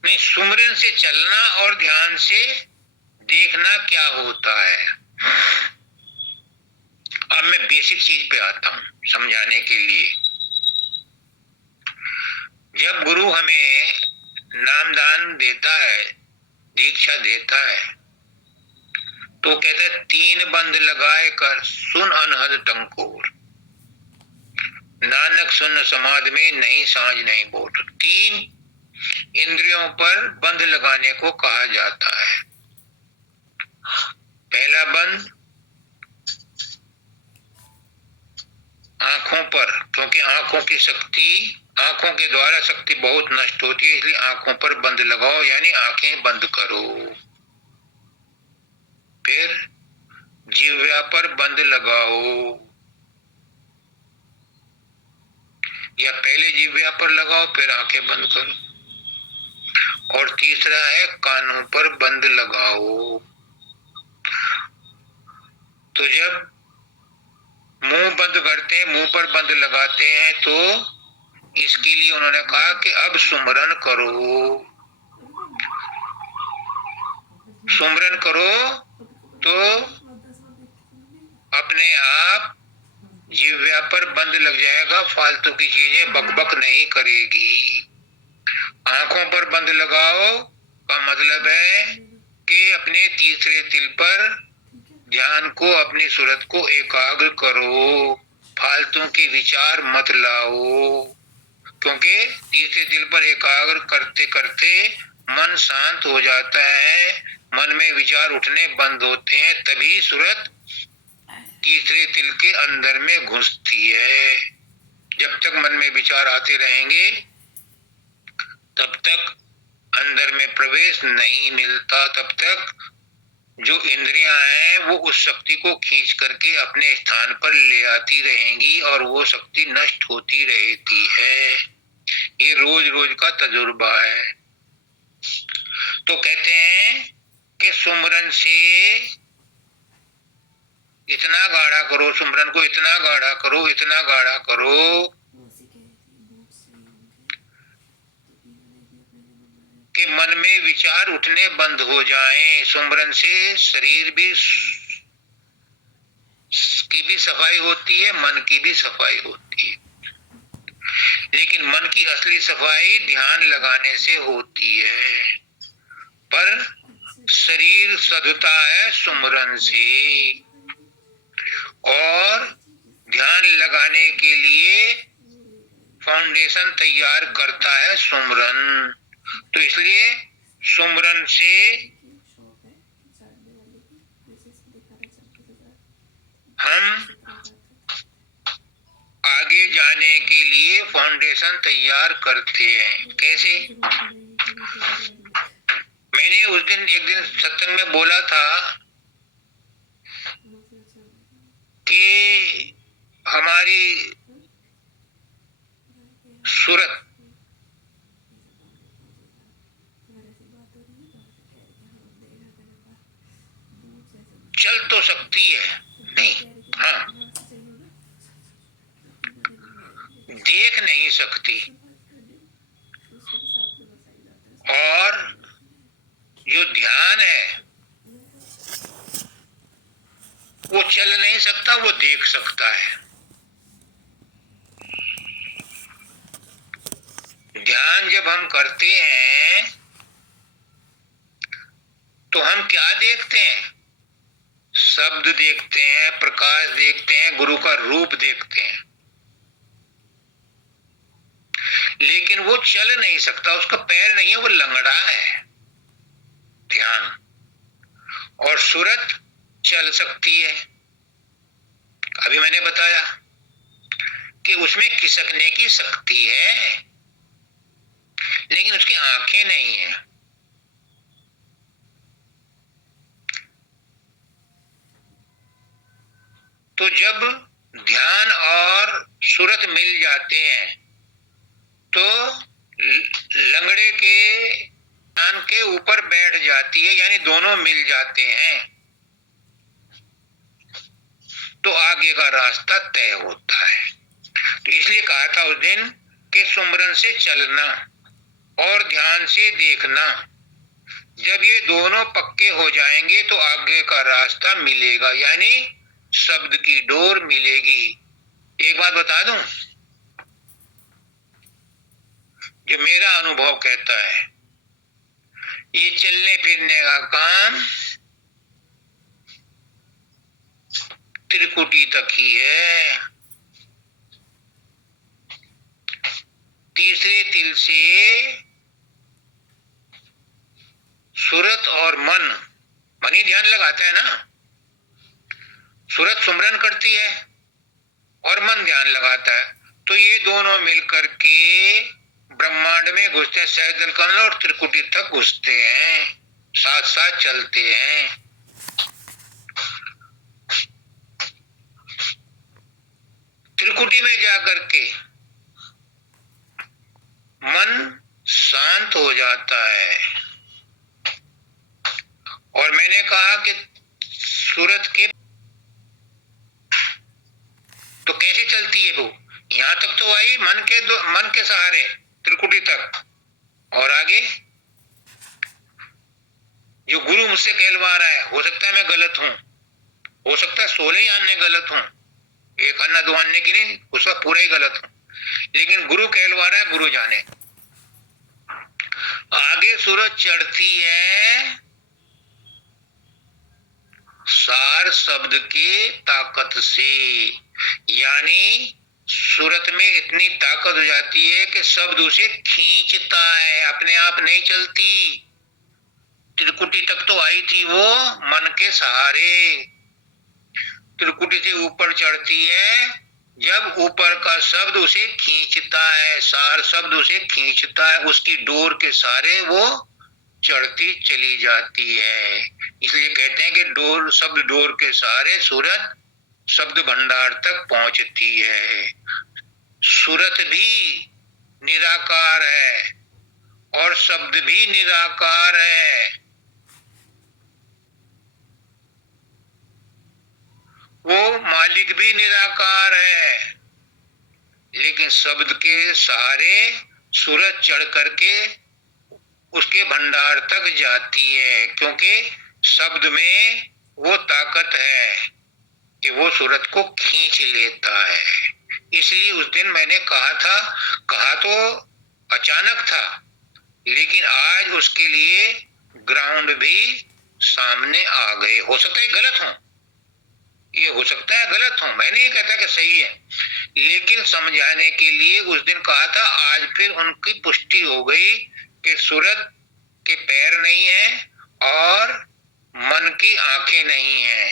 में सुमरन से चलना और ध्यान से देखना क्या होता है। अब मैं बेसिक चीज पे आता हूं समझाने के लिए। जब गुरु हमें नामदान देता है, दीक्षा देता है, तो कहता है 3 बंद लगाए कर सुन अनहद टंकोर, नानक सुन समाधि में नहीं सांझ नहीं बोट। 3 इंद्रियों पर बंद लगाने को कहा जाता है। पहला बंद आंखों पर, क्योंकि आंखों की शक्ति, आंखों के द्वारा शक्ति बहुत नष्ट होती है, इसलिए आंखों पर बंद लगाओ यानी आंखें बंद करो। फिर जिह्वा पर बंद लगाओ, या पहले जिह्वा पर लगाओ फिर आंखें बंद करो। और तीसरा है कानों पर बंद लगाओ। तो जब मुंह बंद करते हैं, मुंह पर बंद लगाते हैं, तो इसके लिए उन्होंने कहा कि अब सुमरन करो। सुमरन करो तो अपने आप जिह्वा पर बंद लग जाएगा, फालतू की चीजें बकबक नहीं करेगी। आंखों पर बंद लगाओ का मतलब है कि अपने तीसरे तिल पर ध्यान को, अपनी सूरत को एकाग्र करो, फालतू के विचार मत लाओ। क्योंकि तीसरे दिल पर एकाग्र करते करते मन शांत हो जाता है, मन में विचार उठने बंद होते हैं, तभी सूरत तीसरे तिल के अंदर में घुसती है। जब तक मन में विचार आते रहेंगे तब तक अंदर में प्रवेश नहीं मिलता, तब तक जो इंद्रियां हैं वो उस शक्ति को खींच करके अपने स्थान पर ले आती रहेंगी और वो शक्ति नष्ट होती रहती है। ये रोज रोज का तजुर्बा है। तो कहते हैं कि सुमरन से इतना गाढ़ा करो, सुमरन को इतना गाढ़ा करो, इतना गाढ़ा करो कि मन में विचार उठने बंद हो जाएं। सुमरन से शरीर भी की भी सफाई होती है, मन की भी सफाई होती है। लेकिन मन की असली सफाई ध्यान लगाने से होती है, पर शरीर सधता है सुमरन से, और ध्यान लगाने के लिए फाउंडेशन तैयार करता है सुमरन। तो इसलिए सुमरन से हम आगे जाने के लिए फाउंडेशन तैयार करते हैं। कैसे? मैंने उस दिन एक दिन सत्संग में बोला था कि हमारी सूरत चल तो सकती है, नहीं, हाँ, देख नहीं सकती, और जो ध्यान है वो चल नहीं सकता, वो देख सकता है। ध्यान जब हम करते हैं तो हम क्या देखते हैं? शब्द देखते हैं, प्रकाश देखते हैं, गुरु का रूप देखते हैं, लेकिन वो चल नहीं सकता, उसका पैर नहीं है, वो लंगड़ा है ध्यान। और सूरत चल सकती है। अभी मैंने बताया कि उसमें खिसकने की शक्ति है, लेकिन उसकी आंखें नहीं है। तो जब ध्यान और सूरत मिल जाते हैं तो लंगड़े के ध्यान के ऊपर बैठ जाती है, यानी दोनों मिल जाते हैं, तो आगे का रास्ता तय होता है। तो इसलिए कहा था उस दिन कि सुमरन से चलना और ध्यान से देखना, जब ये दोनों पक्के हो जाएंगे तो आगे का रास्ता मिलेगा, यानी शब्द की डोर मिलेगी। एक बात बता दूं, जो मेरा अनुभव कहता है, ये चलने फिरने का काम त्रिकुटी तक ही है। तीसरे तिल से सूरत और मन ही ध्यान लगाता है ना। सूरत सुमरन करती है और मन ध्यान लगाता है, तो ये दोनों मिलकर के ब्रह्मांड में घुसते हैं, सहस्त्र कमल और त्रिकुटी तक घुसते हैं, साथ साथ चलते हैं। त्रिकुटी में जाकर के मन शांत हो जाता है। और मैंने कहा कि सूरत के तो कैसे चलती है वो? यहां तक तो आई मन के सहारे त्रिकुटी तक, और आगे जो गुरु मुझसे कहलवा रहा है, हो सकता है मैं गलत हूं, हो सकता है 16 आने गलत हूं, एक अन्ना दो आने की नहीं, उसका पूरा ही गलत हूं, लेकिन गुरु कहलवा रहा है, गुरु जाने। आगे सूरज चढ़ती है सार शब्द के ताकत से, यानी सूरत में इतनी ताकत हो जाती है कि शब्द उसे खींचता है, अपने आप नहीं चलती। त्रिकुटी तक तो आई थी वो मन के सहारे, त्रिकुटी से ऊपर चढ़ती है जब ऊपर का शब्द उसे खींचता है, सार शब्द उसे खींचता है, उसकी डोर के सारे वो चढ़ती चली जाती है। इसलिए कहते हैं कि डोर शब्द डोर के सारे सूरत शब्द भंडार तक पहुंचती है। सूरत भी निराकार है और शब्द भी निराकार है। वो मालिक भी निराकार है, लेकिन शब्द के सहारे सूरत चढ़ करके उसके भंडार तक जाती है, क्योंकि शब्द में वो ताकत है कि वो सूरत को खींच लेता है। इसलिए उस दिन मैंने कहा तो अचानक था, लेकिन आज उसके लिए ग्राउंड भी सामने आ गए। हो सकता है गलत हो, ये हो सकता है गलत हो, मैं नहीं कहता कि सही है, लेकिन समझाने के लिए उस दिन कहा था, आज फिर उनकी पुष्टि हो गई कि सूरत के पैर नहीं है और मन की आंखें नहीं है।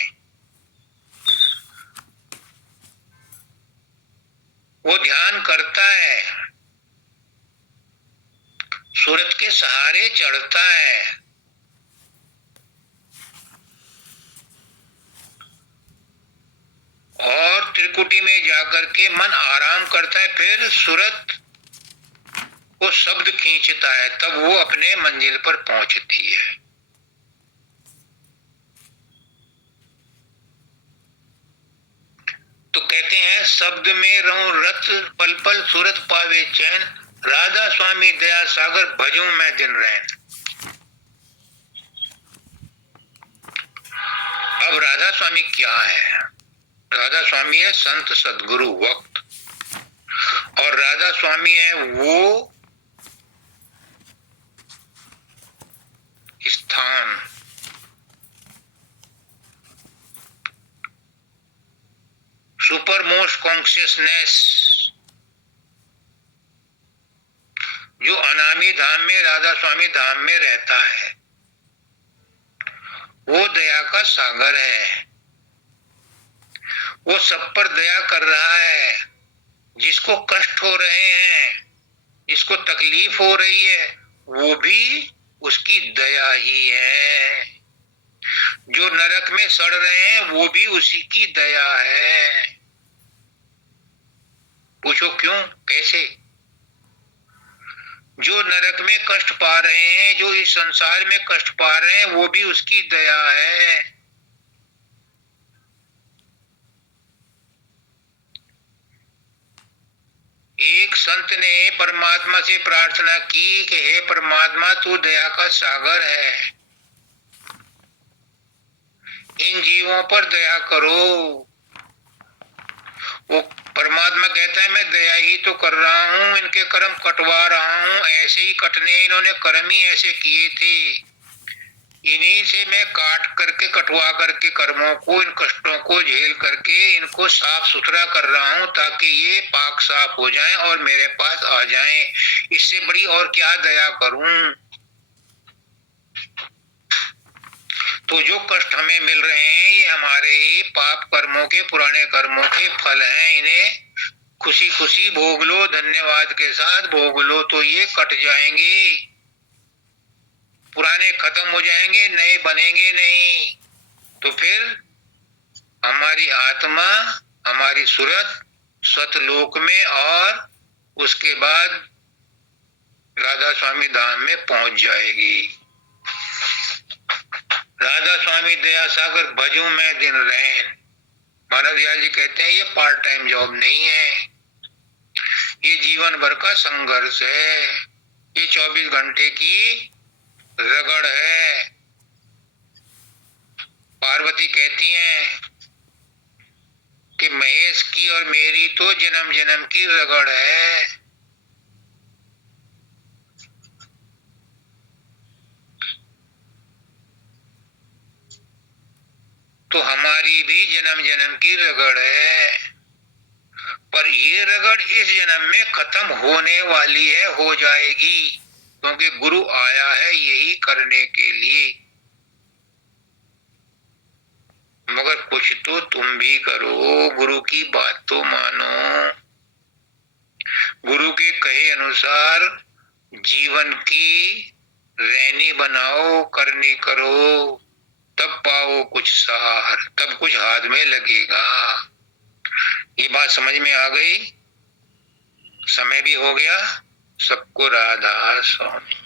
वो ध्यान करता है, सूरत के सहारे चढ़ता है, और त्रिकुटी में जाकर के मन आराम करता है, फिर सूरत वो शब्द खींचता है, तब वो अपने मंजिल पर पहुंचती है। तो कहते हैं शब्द में रहूं रत पल पल सूरत पावे चैन, राधा स्वामी दया सागर भजूं मैं दिन रैन। अब राधा स्वामी क्या है? राधा स्वामी है संत सदगुरु वक्त, और राधा स्वामी है वो स्थान सुपर मोस्ट कॉन्शियसनेस जो अनामी धाम में राधा स्वामी धाम में रहता है। वो दया का सागर है, वो सब पर दया कर रहा है। जिसको कष्ट हो रहे हैं, जिसको तकलीफ हो रही है, वो भी उसकी दया ही है। जो नरक में सड़ रहे हैं, वो भी उसी की दया है। पूछो क्यों, कैसे? जो नरक में कष्ट पा रहे हैं, जो इस संसार में कष्ट पा रहे हैं, वो भी उसकी दया है। एक संत ने परमात्मा से प्रार्थना की कि हे परमात्मा, तू दया का सागर है, इन जीवों पर दया करो। वो परमात्मा कहता है मैं दया ही तो कर रहा हूं, इनके कर्म कटवा रहा हूं, ऐसे ही कटने, इन्होंने कर्म ही ऐसे किए थे, इन्हीं से मैं काट करके कटवा करके कर्मों को, इन कष्टों को झेल करके इनको साफ सुथरा कर रहा हूं, ताकि ये पाक साफ हो जाएं और मेरे पास आ जाएं। इससे बड़ी और क्या दया करूं? तो जो कष्ट हमें मिल रहे हैं, ये हमारे ही पाप कर्मों के, पुराने कर्मों के फल हैं। इन्हें खुशी खुशी भोग लो, धन्यवाद के साथ भोग लो, तो ये कट जाएंगे, पुराने खत्म हो जाएंगे, नए बनेंगे नहीं। तो फिर हमारी आत्मा, हमारी सूरत सतलोक में और उसके बाद राधा स्वामी धाम में पहुंच जाएगी। राधा स्वामी दया सागर भजूं मैं दिन रैन। महाराज दयाल जी कहते हैं ये पार्ट टाइम जॉब नहीं है, ये जीवन भर का संघर्ष है, ये 24 घंटे की रगड़ है। पार्वती कहती हैं कि महेश की और मेरी तो जन्म जन्म की रगड़ है। तो हमारी भी जन्म जन्म की रगड़ है, पर ये रगड़ इस जन्म में खत्म होने वाली है, हो जाएगी, क्योंकि गुरु आया है यही करने के लिए। मगर कुछ तो तुम भी करो, गुरु की बात तो मानो। गुरु के कहे अनुसार जीवन की रहनी बनाओ, करनी करो, तब पाओ कुछ सार, तब कुछ हाथ में लगेगा। ये बात समझ में आ गई? समय भी हो गया। सबको राधा स्वामी।